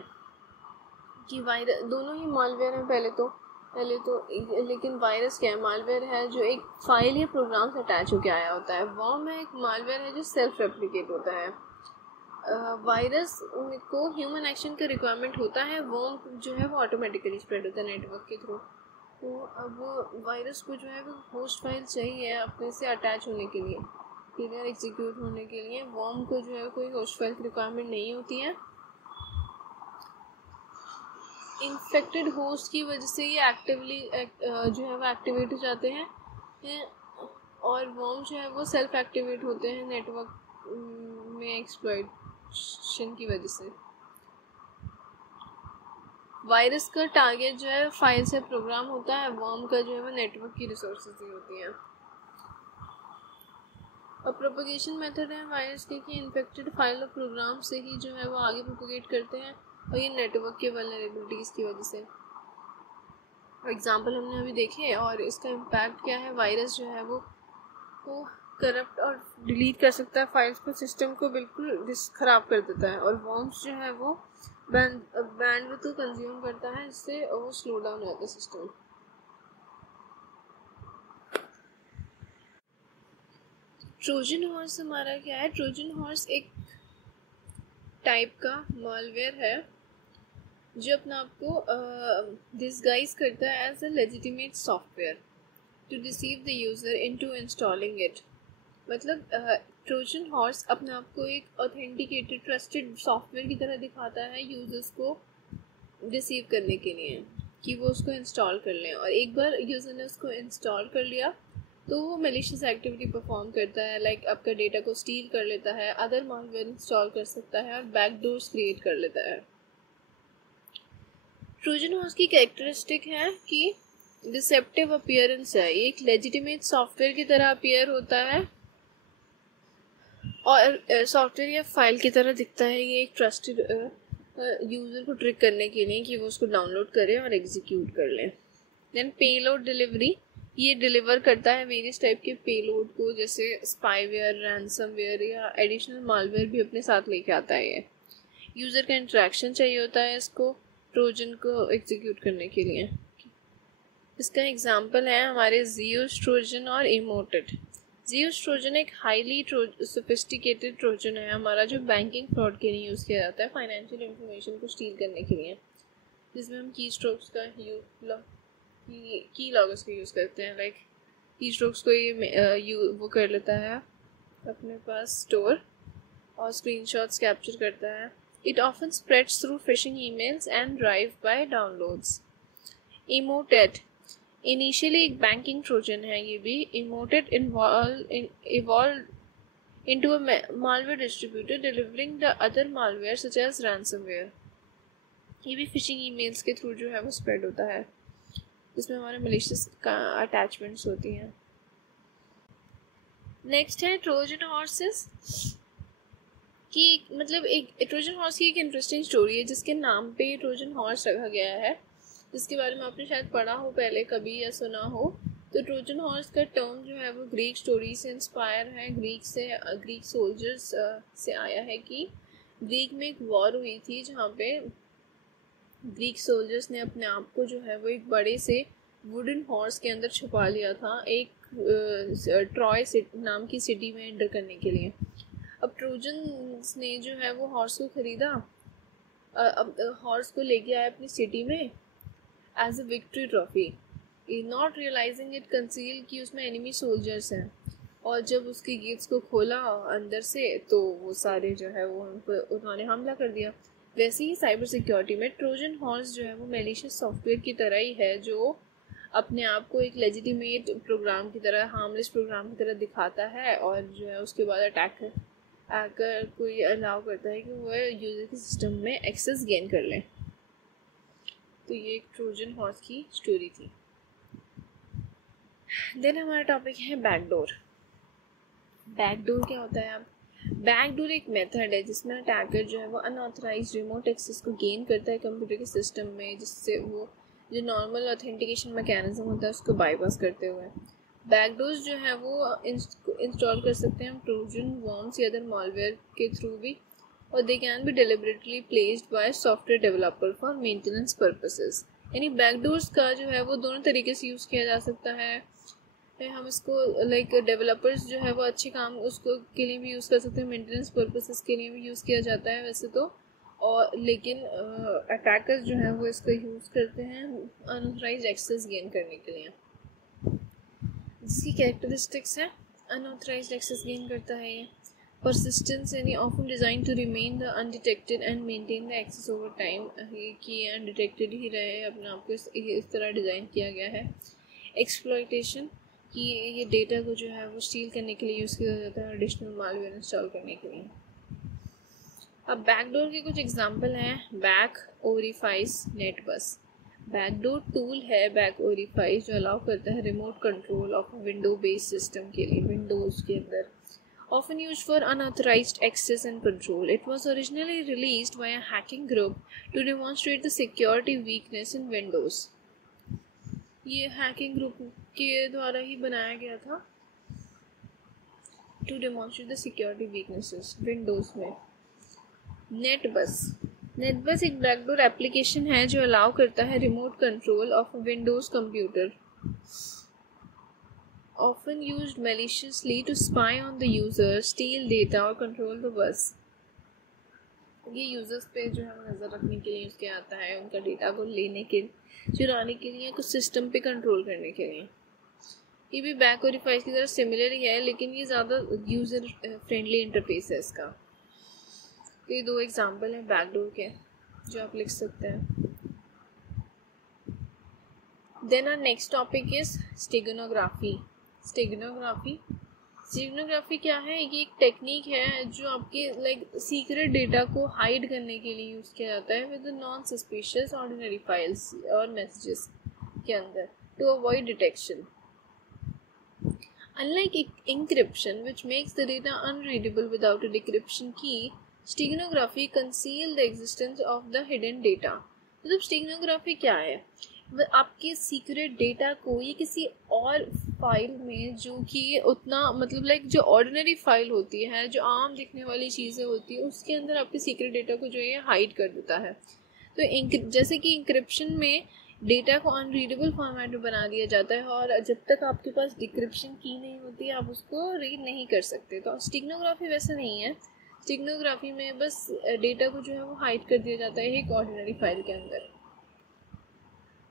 कि वायरस दोनों ही मालवेयर हैं पहले तो, लेकिन वायरस क्या है? मालवेयर है जो एक फाइल या प्रोग्राम से अटैच होकर आया होता है। वॉर्म है एक मालवेयर है जो सेल्फ रेप्लिकेट होता है। वायरस को ह्यूमन एक्शन का रिक्वायरमेंट होता है, वॉर्म जो है वो ऑटोमेटिकली स्प्रेड होता है नेटवर्क के थ्रू। तो अब वायरस को जो है वो होस्ट फाइल चाहिए अपने से अटैच होने के लिए, क्लियर एग्जीक्यूट होने के लिए। वॉर्म को जो है कोई होस्ट फाइल की रिक्वायरमेंट नहीं होती है। इन्फेक्टेड होस्ट की वजह से ये एक्टिवली जो है वो एक्टिवेट हो जाते हैं, और वॉर्म जो है वो सेल्फ एक्टिवेट होते हैं नेटवर्क में एक्सप्लॉइटेशन की वजह से। वायरस का टारगेट जो है फाइल से प्रोग्राम होता है, वॉर्म का जो है वो नेटवर्क की रिसोर्सेज ही होती हैं। और प्रोपगेशन मेथड है वायरस के कि इन्फेक्टेड फाइल और प्रोग्राम से ही जो है वो आगे प्रोपगेट करते हैं, और ये नेटवर्क के वल्नरेबिलिटीज़ की वजह से। एग्जाम्पल हमने अभी देखे और इसका इम्पैक्ट क्या है। वायरस जो है वो करप्ट और डिलीट कर सकता है फाइल्स को, सिस्टम को बिल्कुल ख़राब कर देता है। और वॉर्म्स जो है वो बैंडविड्थ को कंज्यूम करता है, इससे वो स्लो डाउन हो जाता है सिस्टम। ट्रोजन हॉर्स हमारा क्या है? ट्रोजन हॉर्स एक टाइप का मालवेयर है जो अपने आप को डिस्गाइज करता है as a legitimate software to deceive the user into installing it. मतलब ट्रोजन हॉर्स अपने आप को एक ऑथेंटिकेटेड ट्रस्टेड सॉफ्टवेयर की तरह दिखाता है यूज़र्स को डिसीव करने के लिए कि वो उसको इंस्टॉल कर लें। और एक बार यूज़र ने उसको इंस्टॉल कर लिया तो वो मेलिशियस एक्टिविटी परफॉर्म करता है, लाइक आपका डेटा को स्टील कर लेता है, अदर मालवेयर इंस्टॉल कर सकता है और बैकडोर्स क्रिएट कर लेता है। ट्रोजन हॉर्स की कैरेक्टरिस्टिक है कि डिसेप्टिव अपीयरेंस है, ये एक लेजिटिमेट सॉफ्टवेयर की तरह अपीयर होता है और सॉफ्टवेयर या फाइल की तरह दिखता है। ये एक ट्रस्टेड यूज़र को ट्रिक करने के लिए कि वो उसको डाउनलोड करे और एग्जीक्यूट कर ले। देन पेलोड डिलीवरी, ये डिलीवर करता है वेरियस टाइप के पेलोड को, जैसे स्पाईवेयर, रैंसमवेयर या एडिशनल मालवेयर भी अपने साथ लेके आता है। ये यूज़र का इंटरेक्शन चाहिए होता है इसको ट्रोजन को एग्जीक्यूट करने के लिए। इसका एग्जांपल है हमारे ज़ीउस ट्रोजन और इमोटेड। ज़ीउस ट्रोजन एक हाईली सोफिस्टिकेटेड ट्रोजन है हमारा, जो बैंकिंग फ्रॉड के लिए यूज़ किया जाता है, फाइनेंशियल इंफॉर्मेशन को स्टील करने के लिए, जिसमें हम की स्ट्रोक्स का की लॉगर्स को यूज़ करते हैं। लाइक की स्ट्रोक्स को ये वो कर लेता है अपने पास स्टोर और स्क्रीनशॉट्स कैप्चर करता है। It often spreads through phishing emails and drive bye downloads. Emoted initially एक बैंकिंग ट्रोजन है ये भी। Emoted evolve into a malware distributor delivering the other malware such as ransomware। ये भी फिशिंग ईमेल्स के थ्रू जो है वो स्प्रेड होता है, जिसमें हमारे मलिशियस का अटैचमेंट्स होती हैं। नेक्स्ट है ट्रोजन हॉर्सेस की, मतलब एक ट्रोजन हॉर्स की एक इंटरेस्टिंग स्टोरी है जिसके नाम पे ट्रोजन हॉर्स रखा गया है, जिसके बारे में आपने शायद पढ़ा हो पहले कभी या सुना हो। तो ट्रोजन हॉर्स का टर्म जो है वो ग्रीक स्टोरी से इंस्पायर है, ग्रीक सोल्जर्स से आया है कि ग्रीक में एक वॉर हुई थी जहाँ पे ग्रीक सोल्जर्स ने अपने आप को जो है वो एक बड़े से वुडन हॉर्स के अंदर छुपा लिया था, एक ट्रॉय नाम की सिटी में एंटर करने के लिए। अब ट्रोजन्स ने जो है वो हॉर्स को खरीदा, अब हॉर्स को लेके आया अपनी सिटी में as a victory trophy, not realizing it conceal कि उसमें एनिमी सोल्जर्स हैं। और जब उसके गेट्स को खोला अंदर से तो वो सारे जो है वो उन्होंने हमला कर दिया। वैसे ही साइबर सिक्योरिटी में ट्रोजन हॉर्स जो है वो मेलिशियस सॉफ्टवेयर की तरह ही है, जो अपने आप को एक लेजिटिमेट प्रोग्राम की तरह, हार्मलेस प्रोग्राम की तरह दिखाता है और जो है उसके बाद अटैक आकर कोई अलाउ करता है कि वो यूज़र के सिस्टम में एक्सेस गेन कर लें। तो ये एक ट्रोजन हॉर्स की स्टोरी थी। देन हमारा टॉपिक है बैकडोर। बैकडोर क्या होता है? अब बैकडोर एक मेथड है जिसमें अटैकर जो है वो अनऑथराइज्ड रिमोट एक्सेस को गेन करता है कंप्यूटर के सिस्टम में, जिससे वो जो नॉर्मल ऑथेंटिकेशन मैकेनिज्म होता है उसको बाईपास करते हुए बैकडोर्स जो है वो इंस्टॉल कर सकते हैं हम ट्रोजन, वॉर्म्स या अदर मालवेयर के थ्रू भी, और they can be deliberately placed bye software developer for maintenance purposes. यानी बैकडोर्स का जो है वो दोनों तरीके से यूज़ किया जा सकता है। हम इसको लाइक डेवलपर्स जो है वो अच्छे काम उसको के लिए भी यूज़ कर सकते हैं, मेंटेनेंस पर्पसेस के लिए भी यूज़ किया जाता है वैसे तो, और लेकिन अटैकर्स जो है वो इसका यूज़ करते हैं अनऑथराइज्ड एक्सेस गेन करने के लिए। जिसकी कैरेक्टरिस्टिक्स है अनऑथराइज्ड एक्सेस गेन करता है ये, persistence यानी often designed to remain the undetected and maintain the access over time, कि अनडिटेक्टेड ही रहे, अपने आप को इस तरह डिज़ाइन किया गया है। एक्सप्लॉयटेशन, कि ये डेटा को जो है वो स्टील करने के लिए यूज़ किया जाता है, एडिशनल मालवेयर इंस्टॉल करने के लिए। अब बैकडोर के कुछ एग्जांपल हैं। बैक ओरिफाइस नेटबस, बैकडोर टूल है बैक ओरिफाइस जो अलाउ करता है remote control of window based system के लिए, विंडोज़ के अंदर, often used for unauthorized access and control. It was originally released by a hacking group to demonstrate the security weakness in Windows. ये हैकिंग ग्रुप के द्वारा ही बनाया गया था to demonstrate the security weaknesses Windows में। नेटबस एक बैकडोर एप्लीकेशन है जो अलाउ करता है remote control of Windows computer, often used maliciously to spy on the user, steal data or control the bus। ये यूजर्स पे जो है नज़र रखने के लिए उसके आता है, उनका डेटा को लेने के चुराने के लिए, कुछ सिस्टम पे कंट्रोल करने के लिए। ये भी बैक वेरीफाइज की तरह सिमिलर ही है, लेकिन ये ज़्यादा यूज़र फ्रेंडली इंटरफेस है इसका। तो ये दो एग्जांपल हैं बैकडोर के जो आप लिख सकते हैं। Then our next topic is steganography. Steganography क्या है? ये एक टेक्निक है जो आपके सीक्रेट डेटा को हाइड करने के लिए यूज़ किया जाता है with non suspicious ordinary files और मैसेजेस के अंदर to avoid detection. Unlike encryption, which makes the data unreadable without a decryption key, steganography conceals the existence of the hidden data। मतलब स्टेगनोग्राफी क्या है? आपके सीक्रेट डेटा को ये किसी और फाइल में, जो कि उतना जो ऑर्डिनरी फाइल होती है, जो आम दिखने वाली चीज़ें होती है, उसके अंदर आपके सीक्रेट डेटा को जो है हाइड कर देता है। तो जैसे कि इंक्रिप्शन में डेटा को अनरीडेबल फॉर्मेट में बना दिया जाता है, और जब तक आपके पास डिक्रिप्शन की नहीं होती आप उसको रीड नहीं कर सकते। तो स्टेगनोग्राफी वैसा नहीं है। स्टेगनोग्राफी में बस डेटा को जो है वो हाइड कर दिया जाता है एक ऑर्डिनरी फाइल के अंदर,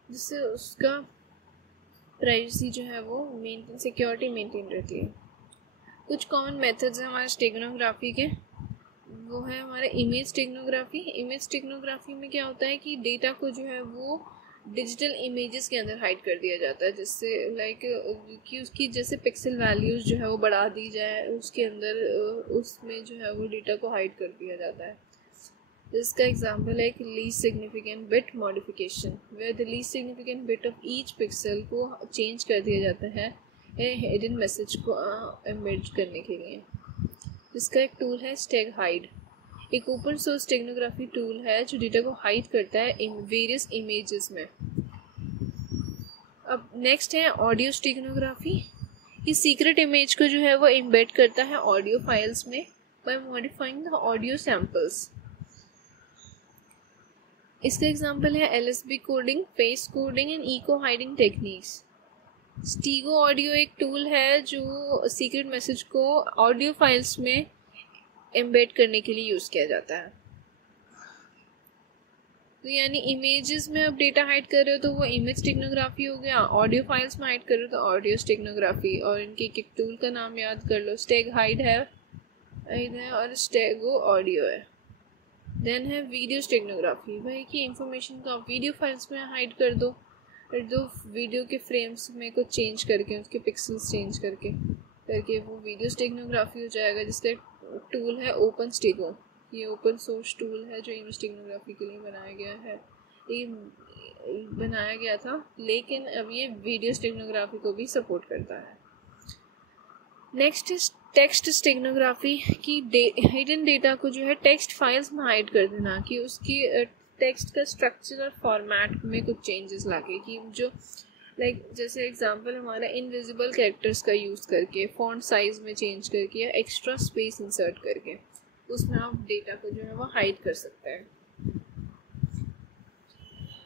जिससे उसका प्राइवेसी जो है वो सिक्योरिटी मेंटेन रहती है। कुछ कॉमन मेथड्स हैं हमारे स्टेगनोग्राफी के, वो है हमारे इमेज स्टेगनोग्राफी में क्या होता है कि डेटा को जो है वो डिजिटल इमेजेस के अंदर हाइड कर दिया जाता है, जिससे कि उसकी जैसे पिक्सल वैल्यूज़ जो है वो बढ़ा दी जाए, उसके अंदर उसमें जो है वो डेटा को हाइड कर दिया जाता है। इसका एग्जांपल है कि least significant bit modification, where the least significant bit of each pixel को चेंज कर दिया जाता है हिडन मैसेज को एम्बेड करने के लिए। इसका एक टूल है स्टेग हाइड, एक ओपन सोर्स स्टेगनोग्राफी टूल है जो डेटा को हाइड करता है वेरियस इमेजेस में। अब नेक्स्ट है ऑडियो स्टेगनोग्राफी। ये सीक्रेट इमेज को जो है वो एम्बेड करता है ऑडियो फाइल्स में by modifying the audio samples. इसका एग्जांपल है LSB coding, phase coding and echo hiding techniques. Stego audio एक टूल है जो सीक्रेट मैसेज को ऑडियो फाइल्स में एम्बेड करने के लिए यूज़ किया जाता है। तो यानी इमेजेस में आप डेटा हाइड कर रहे हो तो वो इमेज स्टेगनोग्राफी हो गया, ऑडियो फाइल्स में हाइड कर रहे हो तो ऑडियो स्टेगनोग्राफी। और इनके एक टूल का नाम याद कर लो, स्टेग हाइड है और स्टेगो ऑडियो है। देन है वीडियो स्टेगनोग्राफी, वही कि इंफॉर्मेशन को आप वीडियो फाइल्स में हाइड कर दो, फिर दो वीडियो के फ्रेम्स में कुछ चेंज करके, उसके पिक्सल्स चेंज करके वो वीडियो स्टेगनोग्राफी हो जाएगा, जिसका टूल है ओपन स्टेगो। ये ओपन सोर्स टूल है जो इमेज स्टेगनोग्राफी के लिए बनाया गया है, ये बनाया गया था, लेकिन अब ये वीडियो स्टेगनोग्राफी को भी सपोर्ट करता है। नेक्स्ट इज टेक्स्ट स्टेगनोग्राफी की हिडन डेटा को जो है टेक्स्ट फाइल्स में हाइड कर देना, कि उसकी टेक्स्ट का स्ट्रक्चर और फॉर्मेट में कुछ चेंजेस लाके, कि जो जैसे एग्जांपल हमारा इनविजिबल कैरेक्टर्स का यूज़ करके, फॉन्ट साइज में चेंज करके या एक्स्ट्रा स्पेस इंसर्ट करके उसमें आप डेटा को जो है वो हाइड कर सकते हैं।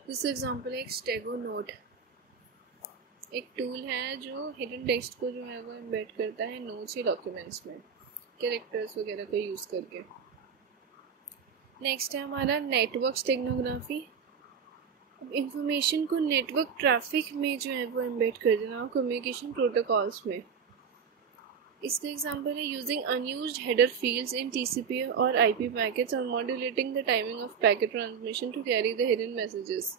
दिस एग्जांपल है एक स्टेगो नोट, एक टूल है जो हिडन टेक्स्ट को जो है वो एम्बेड करता है नोट्स या डॉक्यूमेंट्स में कैरेक्टर्स वगैरह का यूज़ करके। नेक्स्ट है हमारा नेटवर्क स्टेगनोग्राफी। इंफॉर्मेशन को नेटवर्क ट्रैफिक में जो है वो एम्बेड कर देना कम्युनिकेशन प्रोटोकॉल्स में। इसका एग्जांपल है using unused header fields in TCP और IP पैकेट्स और modulating the timing of packet transmission to carry the hidden messages.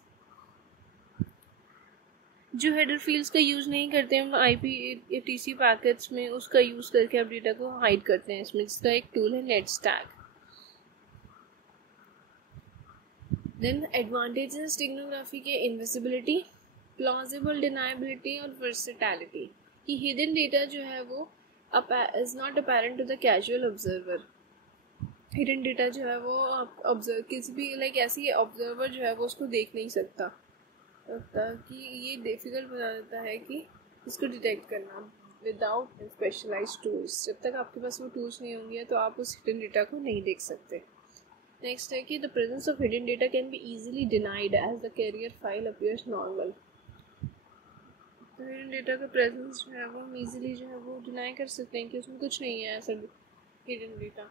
जो हेडर फील्ड्स का यूज़ नहीं करते हैं IP या TCP पैकेट्स में, उसका यूज़ करके आप डेटा को हाइड करते हैं इसमें, जिसका एक टूल है नेटस्टैक। देन एडवांटेजेस स्टेगनोग्राफी के इनविजिबिलिटी, प्लॉजिबल डिनाइबिलिटी और वर्सेटैलिटी, कि हिडन डेटा जो है वो is not apparent to the casual observer. Hidden data जो है वो आप ऑब्जर्व किसी भी ऐसी ऑब्जर्वर जो है वो उसको देख नहीं सकता, ताकि ये डिफ़िकल्ट बना देता है कि इसको डिटेक्ट करना विदाउट स्पेशलाइज्ड टूल्स। जब तक आपके पास वो टूल्स नहीं होंगे तो आप उस हिडन डेटा को नहीं देख सकते। नेक्स्ट है कि the presence of hidden data can be easily denied as the carrier file appears normal. तो हिडन डेटा का प्रेजेंस जो है वो हम इजीली जो है वो डिनाई कर सकते हैं कि उसमें कुछ नहीं है ऐसा हिडन डेटा,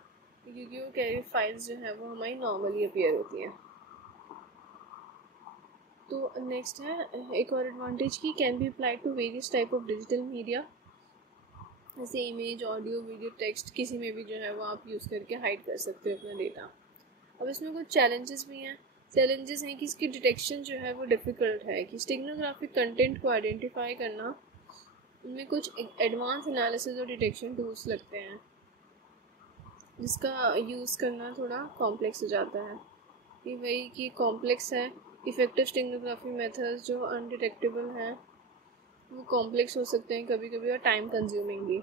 क्योंकि वो कैरियर फाइल्स जो है वो हमारी नॉर्मली अपीयर होती हैं। तो नेक्स्ट है एक और एडवांटेज की can be applied to various type of digital media, जैसे इमेज, ऑडियो, वीडियो, टेक्स्ट, किसी में भी जो है वो आप यूज़ करके हाइड कर सकते हो अपना डेटा। अब इसमें कुछ चैलेंजेस भी हैं। चैलेंजेस हैं कि इसकी डिटेक्शन जो है वो डिफ़िकल्ट है, कि स्टेगनोग्राफिक कंटेंट को आइडेंटिफाई करना, उनमें कुछ एडवांस एनालिसिस और डिटेक्शन टूल्स लगते हैं, जिसका यूज़ करना थोड़ा कॉम्प्लेक्स हो जाता है। ये वही कि कॉम्प्लेक्स है। इफ़ेक्टिव स्टेगनोग्राफी मेथड्स जो अनडिटेक्टेबल हैं वो कॉम्प्लेक्स हो सकते हैं कभी कभी और टाइम कंज्यूमिंग भी।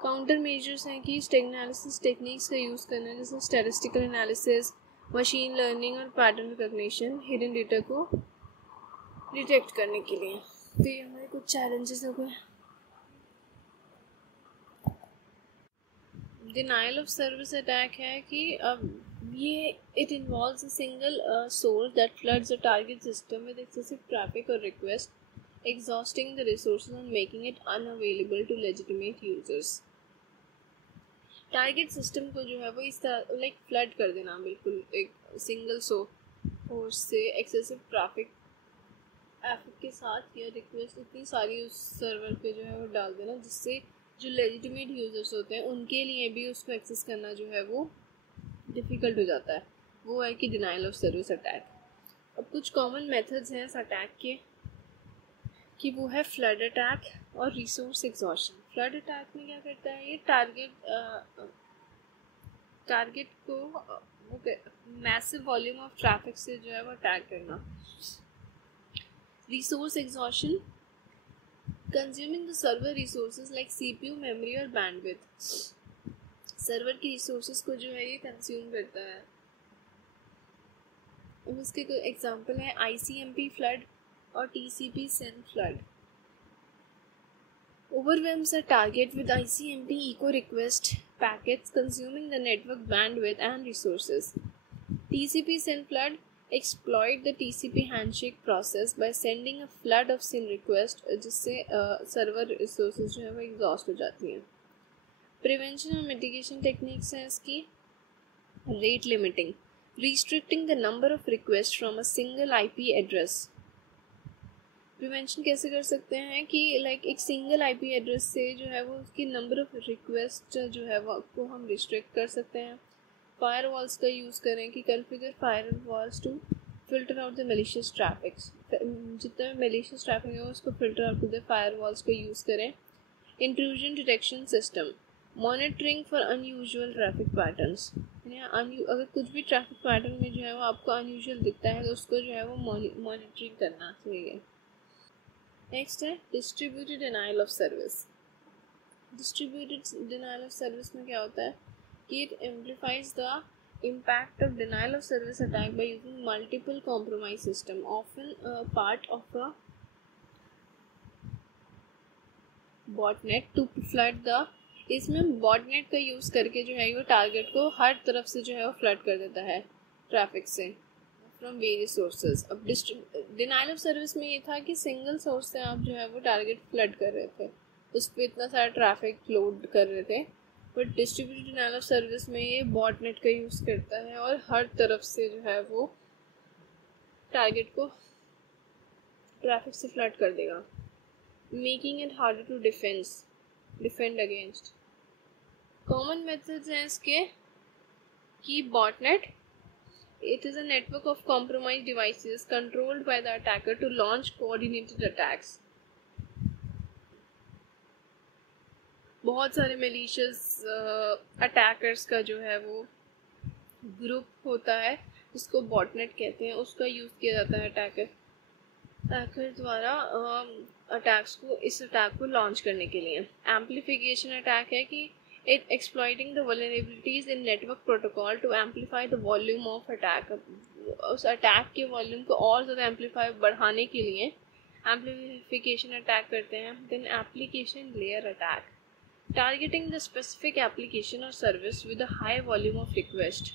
काउंटर मेजर्स हैं कि स्टेगनालिसिस टेक्निक्स का यूज़ करना, जैसे स्टैटिस्टिकल एनालिसिस, मशीन लर्निंग और पैटर्न रिकॉग्निशन हिडन डेटा को डिटेक्ट करने के लिए। तो ये हमारे कुछ चैलेंजेस हो गए। डिनाइल ऑफ सर्विस अटैक है कि अब ये it involves a single source that floods a target system with excessive traffic और request, exhausting the resources and making it unavailable to legitimate users। Target system को जो है वो इस तरह लाइक फ्लड कर देना, बिल्कुल एक सिंगल सोर्स से एक्सेसिव ट्रैफिक के साथ या रिक्वेस्ट इतनी सारी उस सर्वर पे जो है वो डाल देना, जिससे जो लेजिटिमेट यूजर्स होते हैं उनके लिए भी उसको एक्सेस करना जो है वो डिफ़िकल्ट हो जाता है। वो है कि डिनाइल ऑफ सर्विस अटैक। अब कुछ कॉमन मेथड्स हैं इस अटैक के, कि वो है फ्लड अटैक और रिसोर्स एग्जॉशन। फ्लड अटैक में क्या करता है, ये टारगेट को मैसिव वॉल्यूम ऑफ ट्रैफिक से जो है वो अटैक करना। Resource exhaustion, consuming the server resources like CPU, memory और बैंडविड्थ। सर्वर की रिसोर्सेज को जो है ये कंज्यूम करता है। उसके कोई एग्जांपल है आईसीएमपी फ्लड और TCP send flood। Overwhelms a target with ICMP echo request packets consuming the network bandwidth and resources। TCP send flood exploit the TCP handshake process by sending a flood of SYN request, जिससे सर्वर रिसोर्सेज जो है वो एग्जॉस्ट हो जाती हैं। प्रिवेंशन और मिटिगेशन टेक्निक्स हैं इसकी। Rate limiting, restricting the number of requests from a single IP address। Prevention कैसे कर सकते हैं कि लाइक एक सिंगल आईपी एड्रेस से जो है वो उसकी नंबर ऑफ रिक्वेस्ट जो है वो को हम रिस्ट्रिक्ट कर सकते हैं। फायर वॉल्स का यूज़ करें कि configure firewalls to filter out the malicious traffic. जितना भी मैलिशियस ट्रैफिक है उसको फिल्टर आउट करते फायर वॉल्स का यूज़ करें। Intrusion detection system, monitoring for unusual traffic patterns. अगर कुछ भी ट्रैफिक पैटर्न में जो है वो आपको अनयूजुअल दिखता है तो उसको जो है वो मॉनिटरिंग करना चाहिए। नेक्स्ट है distributed denial of service. Distributed denial of service में क्या होता है कि it amplifies the impact of denial of service attack by using multiple compromise system, often part of a botnet to flood the। इसमें बॉटनेट का यूज़ करके जो है वो टारगेट को हर तरफ से जो है वो फ्लड कर देता है ट्रैफिक से फ्रॉम वेरियस सोर्सेज। अब डिनाइल ऑफ सर्विस में ये था कि सिंगल सोर्स से आप जो है वो टारगेट फ्लड कर रहे थे, उस पर इतना सारा ट्रैफिक लोड कर रहे थे। But distributed denial of service में ये बॉटनेट का यूज़ करता है और हर तरफ से जो है वो टारगेट को ट्रैफिक से फ्लड कर देगा, making it harder to defend against. Common methods हैं इसके कि botnet, it is a network of compromised devices controlled by the attacker to launch coordinated attacks। बहुत सारे malicious attackers का जो है वो ग्रुप होता है जिसको बॉटनेट कहते हैं, उसका यूज़ किया जाता है अटैकर द्वारा अटैक्स को इस अटैक को लॉन्च करने के लिए। एम्प्लीफिकेशन अटैक है कि exploiting the vulnerabilities in network protocol to amplify the volume of attack। उस अटैक के वॉल्यूम को और ज़्यादा एम्पलीफाई बढ़ाने के लिए एम्पलीफिकेशन अटैक करते हैं. Then application layer attack, targeting the specific application और service with a high volume of request.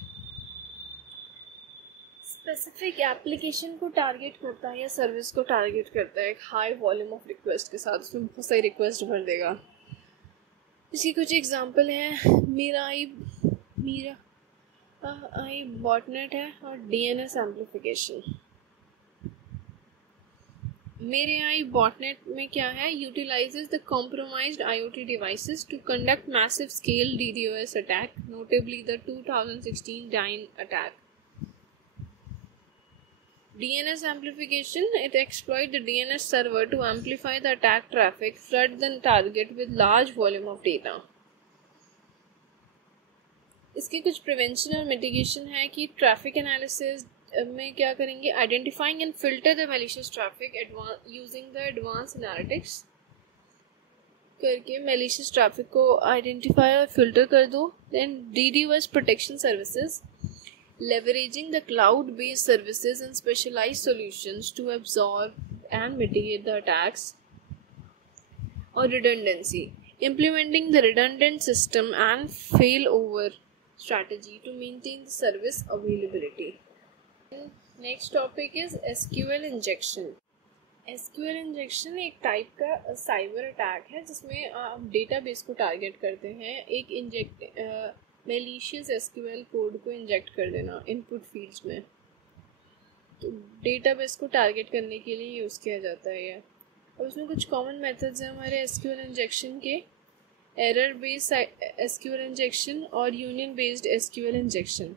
Specific application को टारगेट करता है या सर्विस को टारगेट करता है एक हाई वॉल्यूम ऑफ रिक्वेस्ट के साथ, उसमें बहुत सारी रिक्वेस्ट भर देगा. इसकी कुछ एग्जांपल हैं. मेरा आई बॉटनेट है और डीएनएस एम्प्लीफिकेशन. मेरे आई बॉटनेट में क्या है, utilises the compromised IoT devices to conduct massive scale DDoS attack, notably the 2016 Dyn attack. DNS amplification, it exploits the DNS server to amplify the attack traffic, flood the target with large volume of data. इसके कुछ प्रिवेंशन और मिटिगेशन है कि ट्रैफिक एनालिसिस में क्या करेंगे, identifying and filter the malicious traffic using the advance analytics करके मैलिशियस ट्रैफिक को आइडेंटिफाई और फिल्टर कर दो. Then DDoS protection services, leveraging the cloud-based services and specialized solutions to absorb and mitigate the attacks. Or redundancy, implementing the redundant system and failover strategy to maintain the service availability. Next topic is SQL injection. SQL injection एक टाइप का साइबर अटैक है जिसमें आप डेटाबेस को टारगेट करते हैं. एक मैलिशियस एसक्यूएल कोड को इंजेक्ट कर देना इनपुट फील्ड्स में, तो डेटाबेस को टारगेट करने के लिए यूज़ किया जाता है ये. अब इसमें कुछ कॉमन मेथड्स हैं हमारे एसक्यूएल इंजेक्शन के. एरर बेस्ड एसक्यूएल इंजेक्शन और union based SQL injection.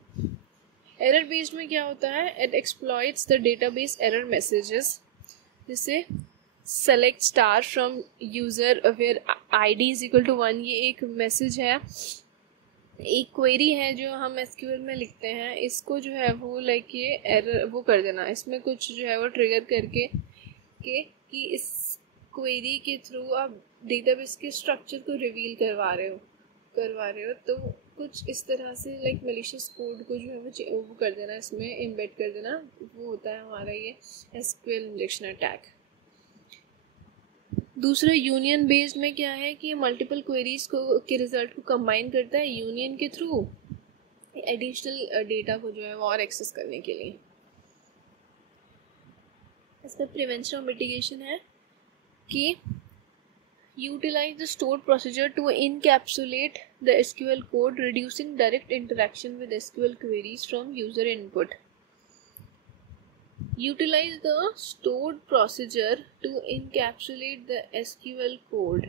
Error based में क्या होता है, it exploits the database error messages, जैसे select star from user where ID is equal to 1. ये एक मैसेज है, एक क्वेरी है जो हम एसक्यूएल में लिखते हैं, इसको जो है वो लाइक ये एरर वो कर देना, इसमें कुछ जो है वो ट्रिगर करके कि इस क्वेरी के थ्रू आप डेटाबेस के स्ट्रक्चर को रिवील करवा रहे हो. तो कुछ इस तरह से लाइक मैलिशियस कोड को जो है वो कर देना, इसमें एम्बेड कर देना, वो होता है हमारा ये एसक्यूएल इंजेक्शन अटैक. दूसरा यूनियन बेस्ड में क्या है कि मल्टीपल क्वेरीज को के रिजल्ट को कंबाइन करता है यूनियन के थ्रू एडिशनल डेटा को जो है वो और एक्सेस करने के लिए. इसमें प्रिवेंशन और मिटिगेशन है कि utilise the stored procedure to encapsulate the SQL code, reducing direct interaction with SQL queries from user input. Utilize the stored procedure to encapsulate the SQL code.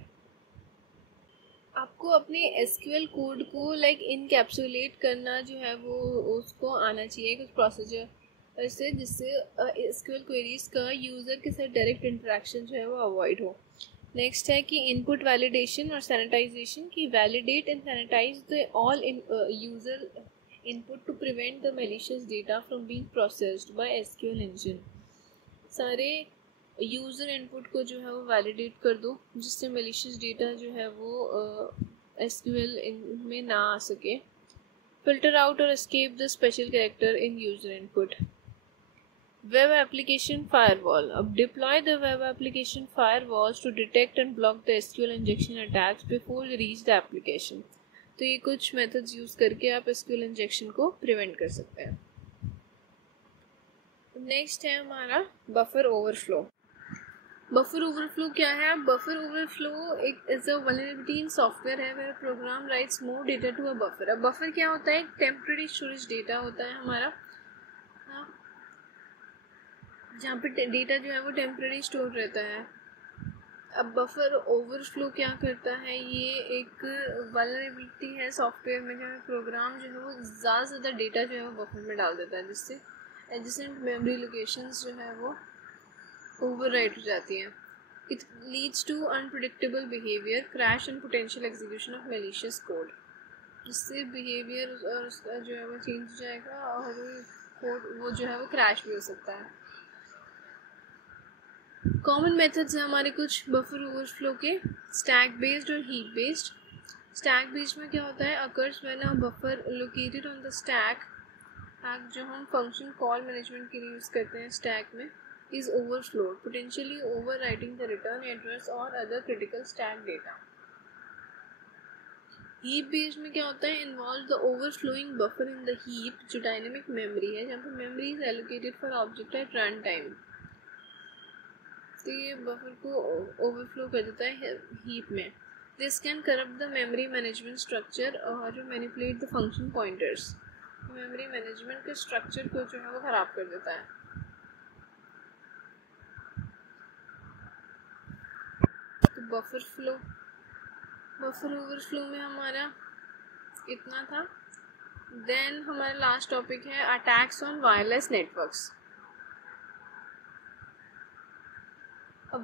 आपको अपने SQL कोड को लाइक इनकैप्सुलेट करना जो है वो उसको आना चाहिए कुछ प्रोसीजर ऐसे, जिससे SQL क्वेरीज का यूज़र के साथ डायरेक्ट इंटरेक्शन जो है वो अवॉइड हो. नेक्स्ट है कि इनपुट वैलिडेशन और सैनिटाइजेशन, की validate and sanitise the all user input to prevent the malicious data from being processed by SQL engine. सारे यूज़र इनपुट को जो है वो वैलिडेट कर दो जिससे malicious data जो है वो SQL में ना आ सके. filter out or escape the special character in user input. Web application firewall. अब deploy the web application firewalls to detect and block the SQL injection attacks before they reach the application. तो ये कुछ मेथड्स यूज़ करके आप एसक्यूएल इंजेक्शन को प्रिवेंट कर सकते हैं. नेक्स्ट है हमारा बफर ओवरफ्लो. बफर ओवरफ्लो क्या है? बफर ओवरफ्लो एक is a vulnerability in software है where program writes more data to a buffer. अब बफर क्या होता है? एक टेम्पररी स्टोरेज डेटा होता है हमारा, जहाँ पे डेटा जो है वो टेम्पररी स्टोर रहता है. अब बफर ओवरफ्लो क्या करता है? ये एक वल्नरेबिलिटी है सॉफ्टवेयर में जहाँ प्रोग्राम जो है वो ज़्यादा से ज़्यादा डेटा जो है वो बफर में डाल देता है, जिससे एडजेसेंट मेमोरी लोकेशंस जो है वो ओवरराइट हो जाती हैं. It leads to unpredictable behaviour, crash and potential execution of malicious code. इससे बिहेवियर और उसका जो है वो चेंज हो जाएगा और कोड वो जो है वो क्रैश भी हो सकता है. कॉमन मेथड्स हैं हमारे कुछ बफर ओवरफ्लो के, स्टैक बेस्ड और हीप बेस्ड. स्टैक बेस्ड में क्या होता है? Occurs when a buffer located on the stack tag जो हम फंक्शन कॉल मैनेजमेंट के लिए यूज़ करते हैं स्टैक में is overflowed, potentially overwriting the return address और other critical stack data. Heap based में क्या होता है, involve the overflowing buffer in the heap, जो डायनेमिक मेमोरी है, जहाँ पर memory is allocated for object at run time. तो ये बफर को ओवरफ्लो कर देता है हीप में। This can corrupt the memory management structure और manipulate the function pointers. Memory management के स्ट्रक्चर को जो है वो ख़राब कर देता है। तो बफर ओवरफ्लो में हमारा इतना था। देन हमारा लास्ट टॉपिक है attacks on wireless networks.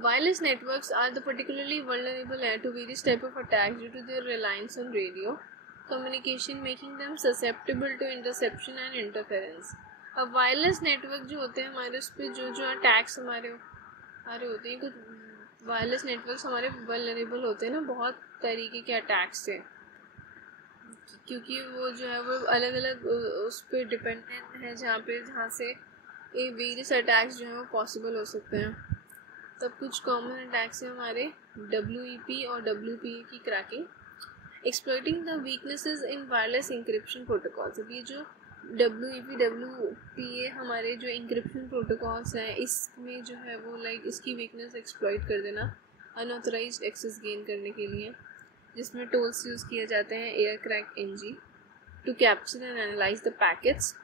Wireless networks are the particularly vulnerable to various type of attacks due to their reliance on radio communication, making them susceptible to interception and interference. अब वायरलेस नेटवर्क जो होते हैं हमारे, उस पर जो अटैक्स हमारे होते हैं, कुछ वायरलेस नेटवर्क्स हमारे वल्नरेबल होते हैं ना बहुत तरीके के अटैक्स से, क्योंकि वो जो है वो अलग अलग उस पर डिपेंडेंट है, जहाँ से ये वेरियस अटैक्स जो है वो पॉसिबल हो सकते हैं। तब कुछ कॉमन अटैक्स हैं हमारे WEP और WPA की cracking, exploiting the weaknesses in wireless encryption protocols. अब ये जो WEP WPA हमारे जो इंक्रिप्शन प्रोटोकॉल्स हैं, इसमें जो है वो इसकी वीकनेस एक्सप्लॉइट कर देना अनऑथराइज्ड एक्सेस गेन करने के लिए, जिसमें टूल्स यूज़ किए जाते हैं AirCrackNG to capture and analyse the packets.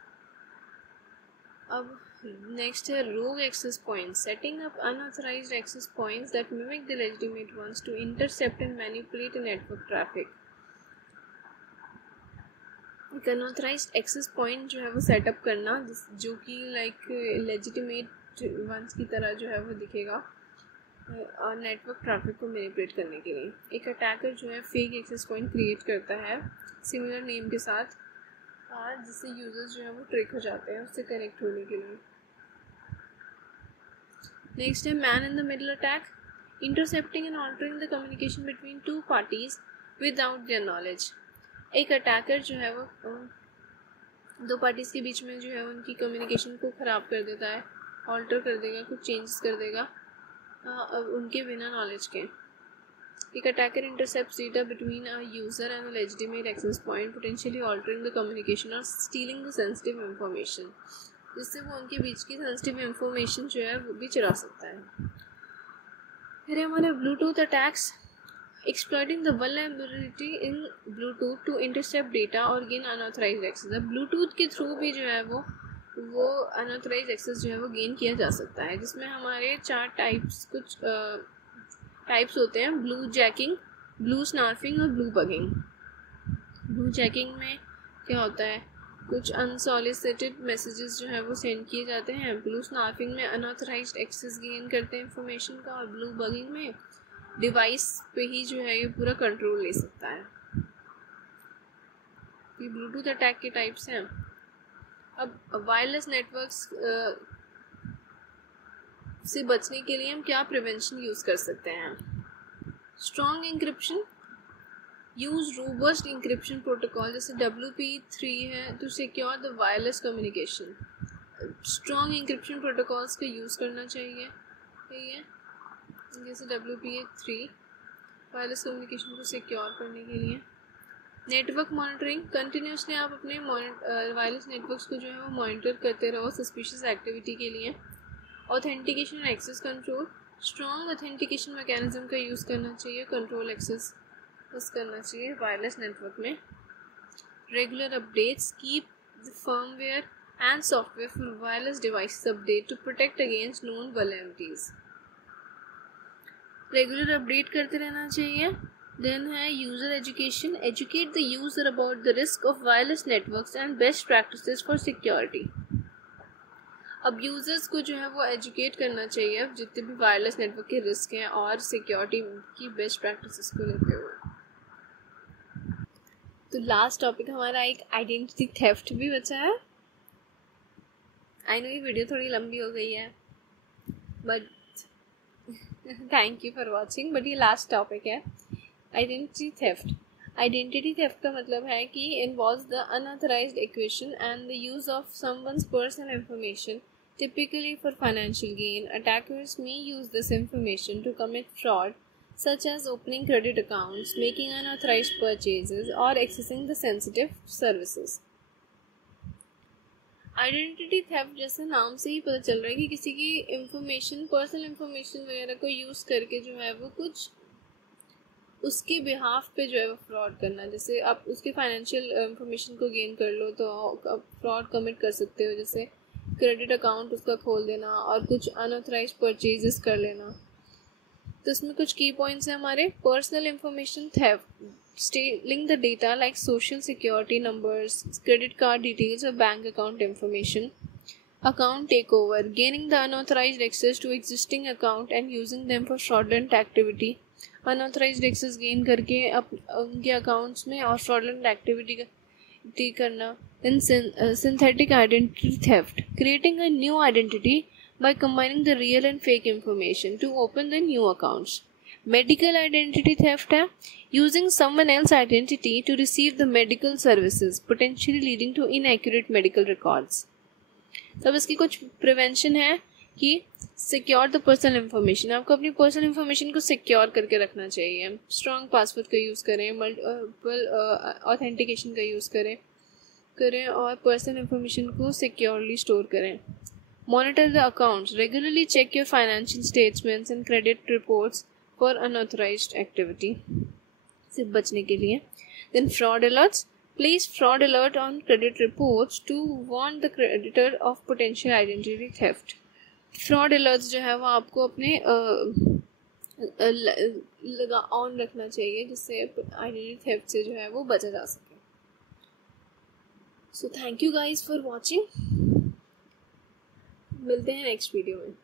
अब नेक्स्ट है rogue access points, setting up unauthorised access points that mimic the legitimate ones to intercept and manipulate network traffic. एक अनऑथराइज्ड एक्सेस पॉइंट जो है वो सेटअप करना जो कि लेजिटिमेट वंस की तरह जो है वो दिखेगा और नेटवर्क ट्रैफिक को मैनिपुलेट करने के लिए। एक अटैकर जो है फेक एक्सेस पॉइंट क्रिएट करता है सिमिलर नेम के साथ, जिससे यूजर्स जो है वो ट्रिक हो जाते हैं उससे कनेक्ट होने के लिए। नेक्स्ट है man in the middle attack, intercepting and altering the communication between two parties without their knowledge. एक अटैकर जो है वो दो पार्टीज के बीच में जो है उनकी कम्युनिकेशन को ख़राब कर देता है, ऑल्टर कर देगा, कुछ चेंजेस कर देगा उनके बिना नॉलेज के। एक attacker intercepts data between a user and a legitimate access point, potentially altering the communication और स्टीलिंग द सेंसिटिव इंफॉर्मेशन, जिससे वो उनके बीच की सेंसिटिव इंफॉर्मेशन जो है वो भी चुरा सकता है। फिर हमारे Bluetooth attacks, exploiting the vulnerability in Bluetooth to intercept data और gain unauthorized access। अब ब्लूटूथ के थ्रू भी जो है वो अनऑथराइज एक्सेस जो है वो गेन किया जा सकता है, जिसमें हमारे कुछ टाइप्स होते हैं, ब्लू जैकिंग, ब्लू स्नार्फिंग और ब्लू बगिंग। ब्लू जैकिंग में क्या होता है, कुछ अनसॉलिसिटेड मैसेजेस जो है वो सेंड किए जाते हैं। ब्लू स्नार्फिंग में अनऑथराइज्ड एक्सेस गेन करते हैं इंफॉर्मेशन का, और ब्लू बगिंग में डिवाइस पे ही जो है ये पूरा कंट्रोल ले सकता है। ये ब्लूटूथ अटैक के टाइप्स हैं। अब वायरलेस नेटवर्क्स से बचने के लिए हम क्या प्रिवेंशन यूज़ कर सकते हैं? Strong encryption, use robust encryption protocol जैसे WP3 है to secure the wireless communication. Strong encryption protocols का यूज़ करना चाहिए, ठीक है, जैसे WPA3 वायरलेस कम्युनिकेशन को सिक्योर करने के लिए। नेटवर्क मॉनिटरिंग, कंटिन्यूसली आप अपने वायरलेस नेटवर्क्स को जो है वो मॉनिटर करते रहो सस्पिशियस एक्टिविटी के लिए। Authentication and access control, strong authentication mechanism का यूज़ करना चाहिए, कंट्रोल एक्सेस बस करना चाहिए वायरलेस नेटवर्क में। Regular updates, keep the firmware and software for wireless devices update to protect against known vulnerabilities. Regular update करते रहना चाहिए। देन है user education, educate the user about the risk of wireless networks and best practices for security. अब यूज़र्स को जो है वो एजुकेट करना चाहिए अब जितने भी वायरलेस नेटवर्क के रिस्क हैं और सिक्योरिटी की बेस्ट प्रैक्टिसेस को लेते हुए। तो लास्ट टॉपिक हमारा एक आइडेंटिटी थेफ्ट भी बचा है। आई नो ये वीडियो थोड़ी लंबी हो गई है, but thank you for watching. But ये लास्ट टॉपिक है, आइडेंटिटी थेफ्ट। आइडेंटिटी थेफ्ट का मतलब है कि involves the unauthorised acquisition and the use of someone's personal information, typically for financial gain. Attackers may use this information to commit fraud, such as opening credit accounts, making unauthorized purchases, or accessing the sensitive services. Identity theft जैसे नाम से ही पता चल रहा है कि किसी की इंफॉर्मेशन, पर्सनल इंफॉर्मेशन वगैरह को यूज़ करके जो है वो कुछ उसके बिहाफ पे जो है वो फ्रॉड करना। जैसे आप उसके फाइनेंशियल इंफॉर्मेशन को गेन कर लो तो आप फ्रॉड कमिट कर सकते हो, जैसे क्रेडिट अकाउंट उसका खोल देना और कुछ अनऑथराइज परचेजेस कर लेना। तो इसमें कुछ की पॉइंट्स हैं हमारे। Personal information theft, stealing the data like social security numbers, credit card details or bank account information. Account takeover, gaining the unauthorized access to existing account and using them for fraudulent activity. Unauthorized access gain करके उनके accounts में और fraudulent activity करना. Then synthetic identity theft, creating a new identity by combining the real and fake information to open the new accounts. Medical identity theft है using someone else's identity to receive the medical services, potentially leading to inaccurate medical records. तब इसकी कुछ प्रिवेंशन है कि सिक्योर द पर्सनल इंफॉर्मेशन, आपको अपनी पर्सनल इंफॉर्मेशन को सिक्योर करके रखना चाहिए। स्ट्रॉन्ग पासवर्ड का यूज़ करें, मल्टीपल ऑथेंटिकेशन का यूज़ करें और पर्सनल इंफॉर्मेशन को सिक्योरली स्टोर करें। Monitor the accounts, regularly check your financial statements and credit reports for unauthorised activity से बचने के लिए। Then fraud alerts, place fraud alert on credit reports to warn the creditor of potential identity theft. Fraud alerts जो है वो आपको अपने लगा ऑन रखना चाहिए जिससे आइडेंटिटी थेफ्ट से जो है वो बचा जा सके। So thank you guys for watching, मिलते हैं नेक्स्ट वीडियो में।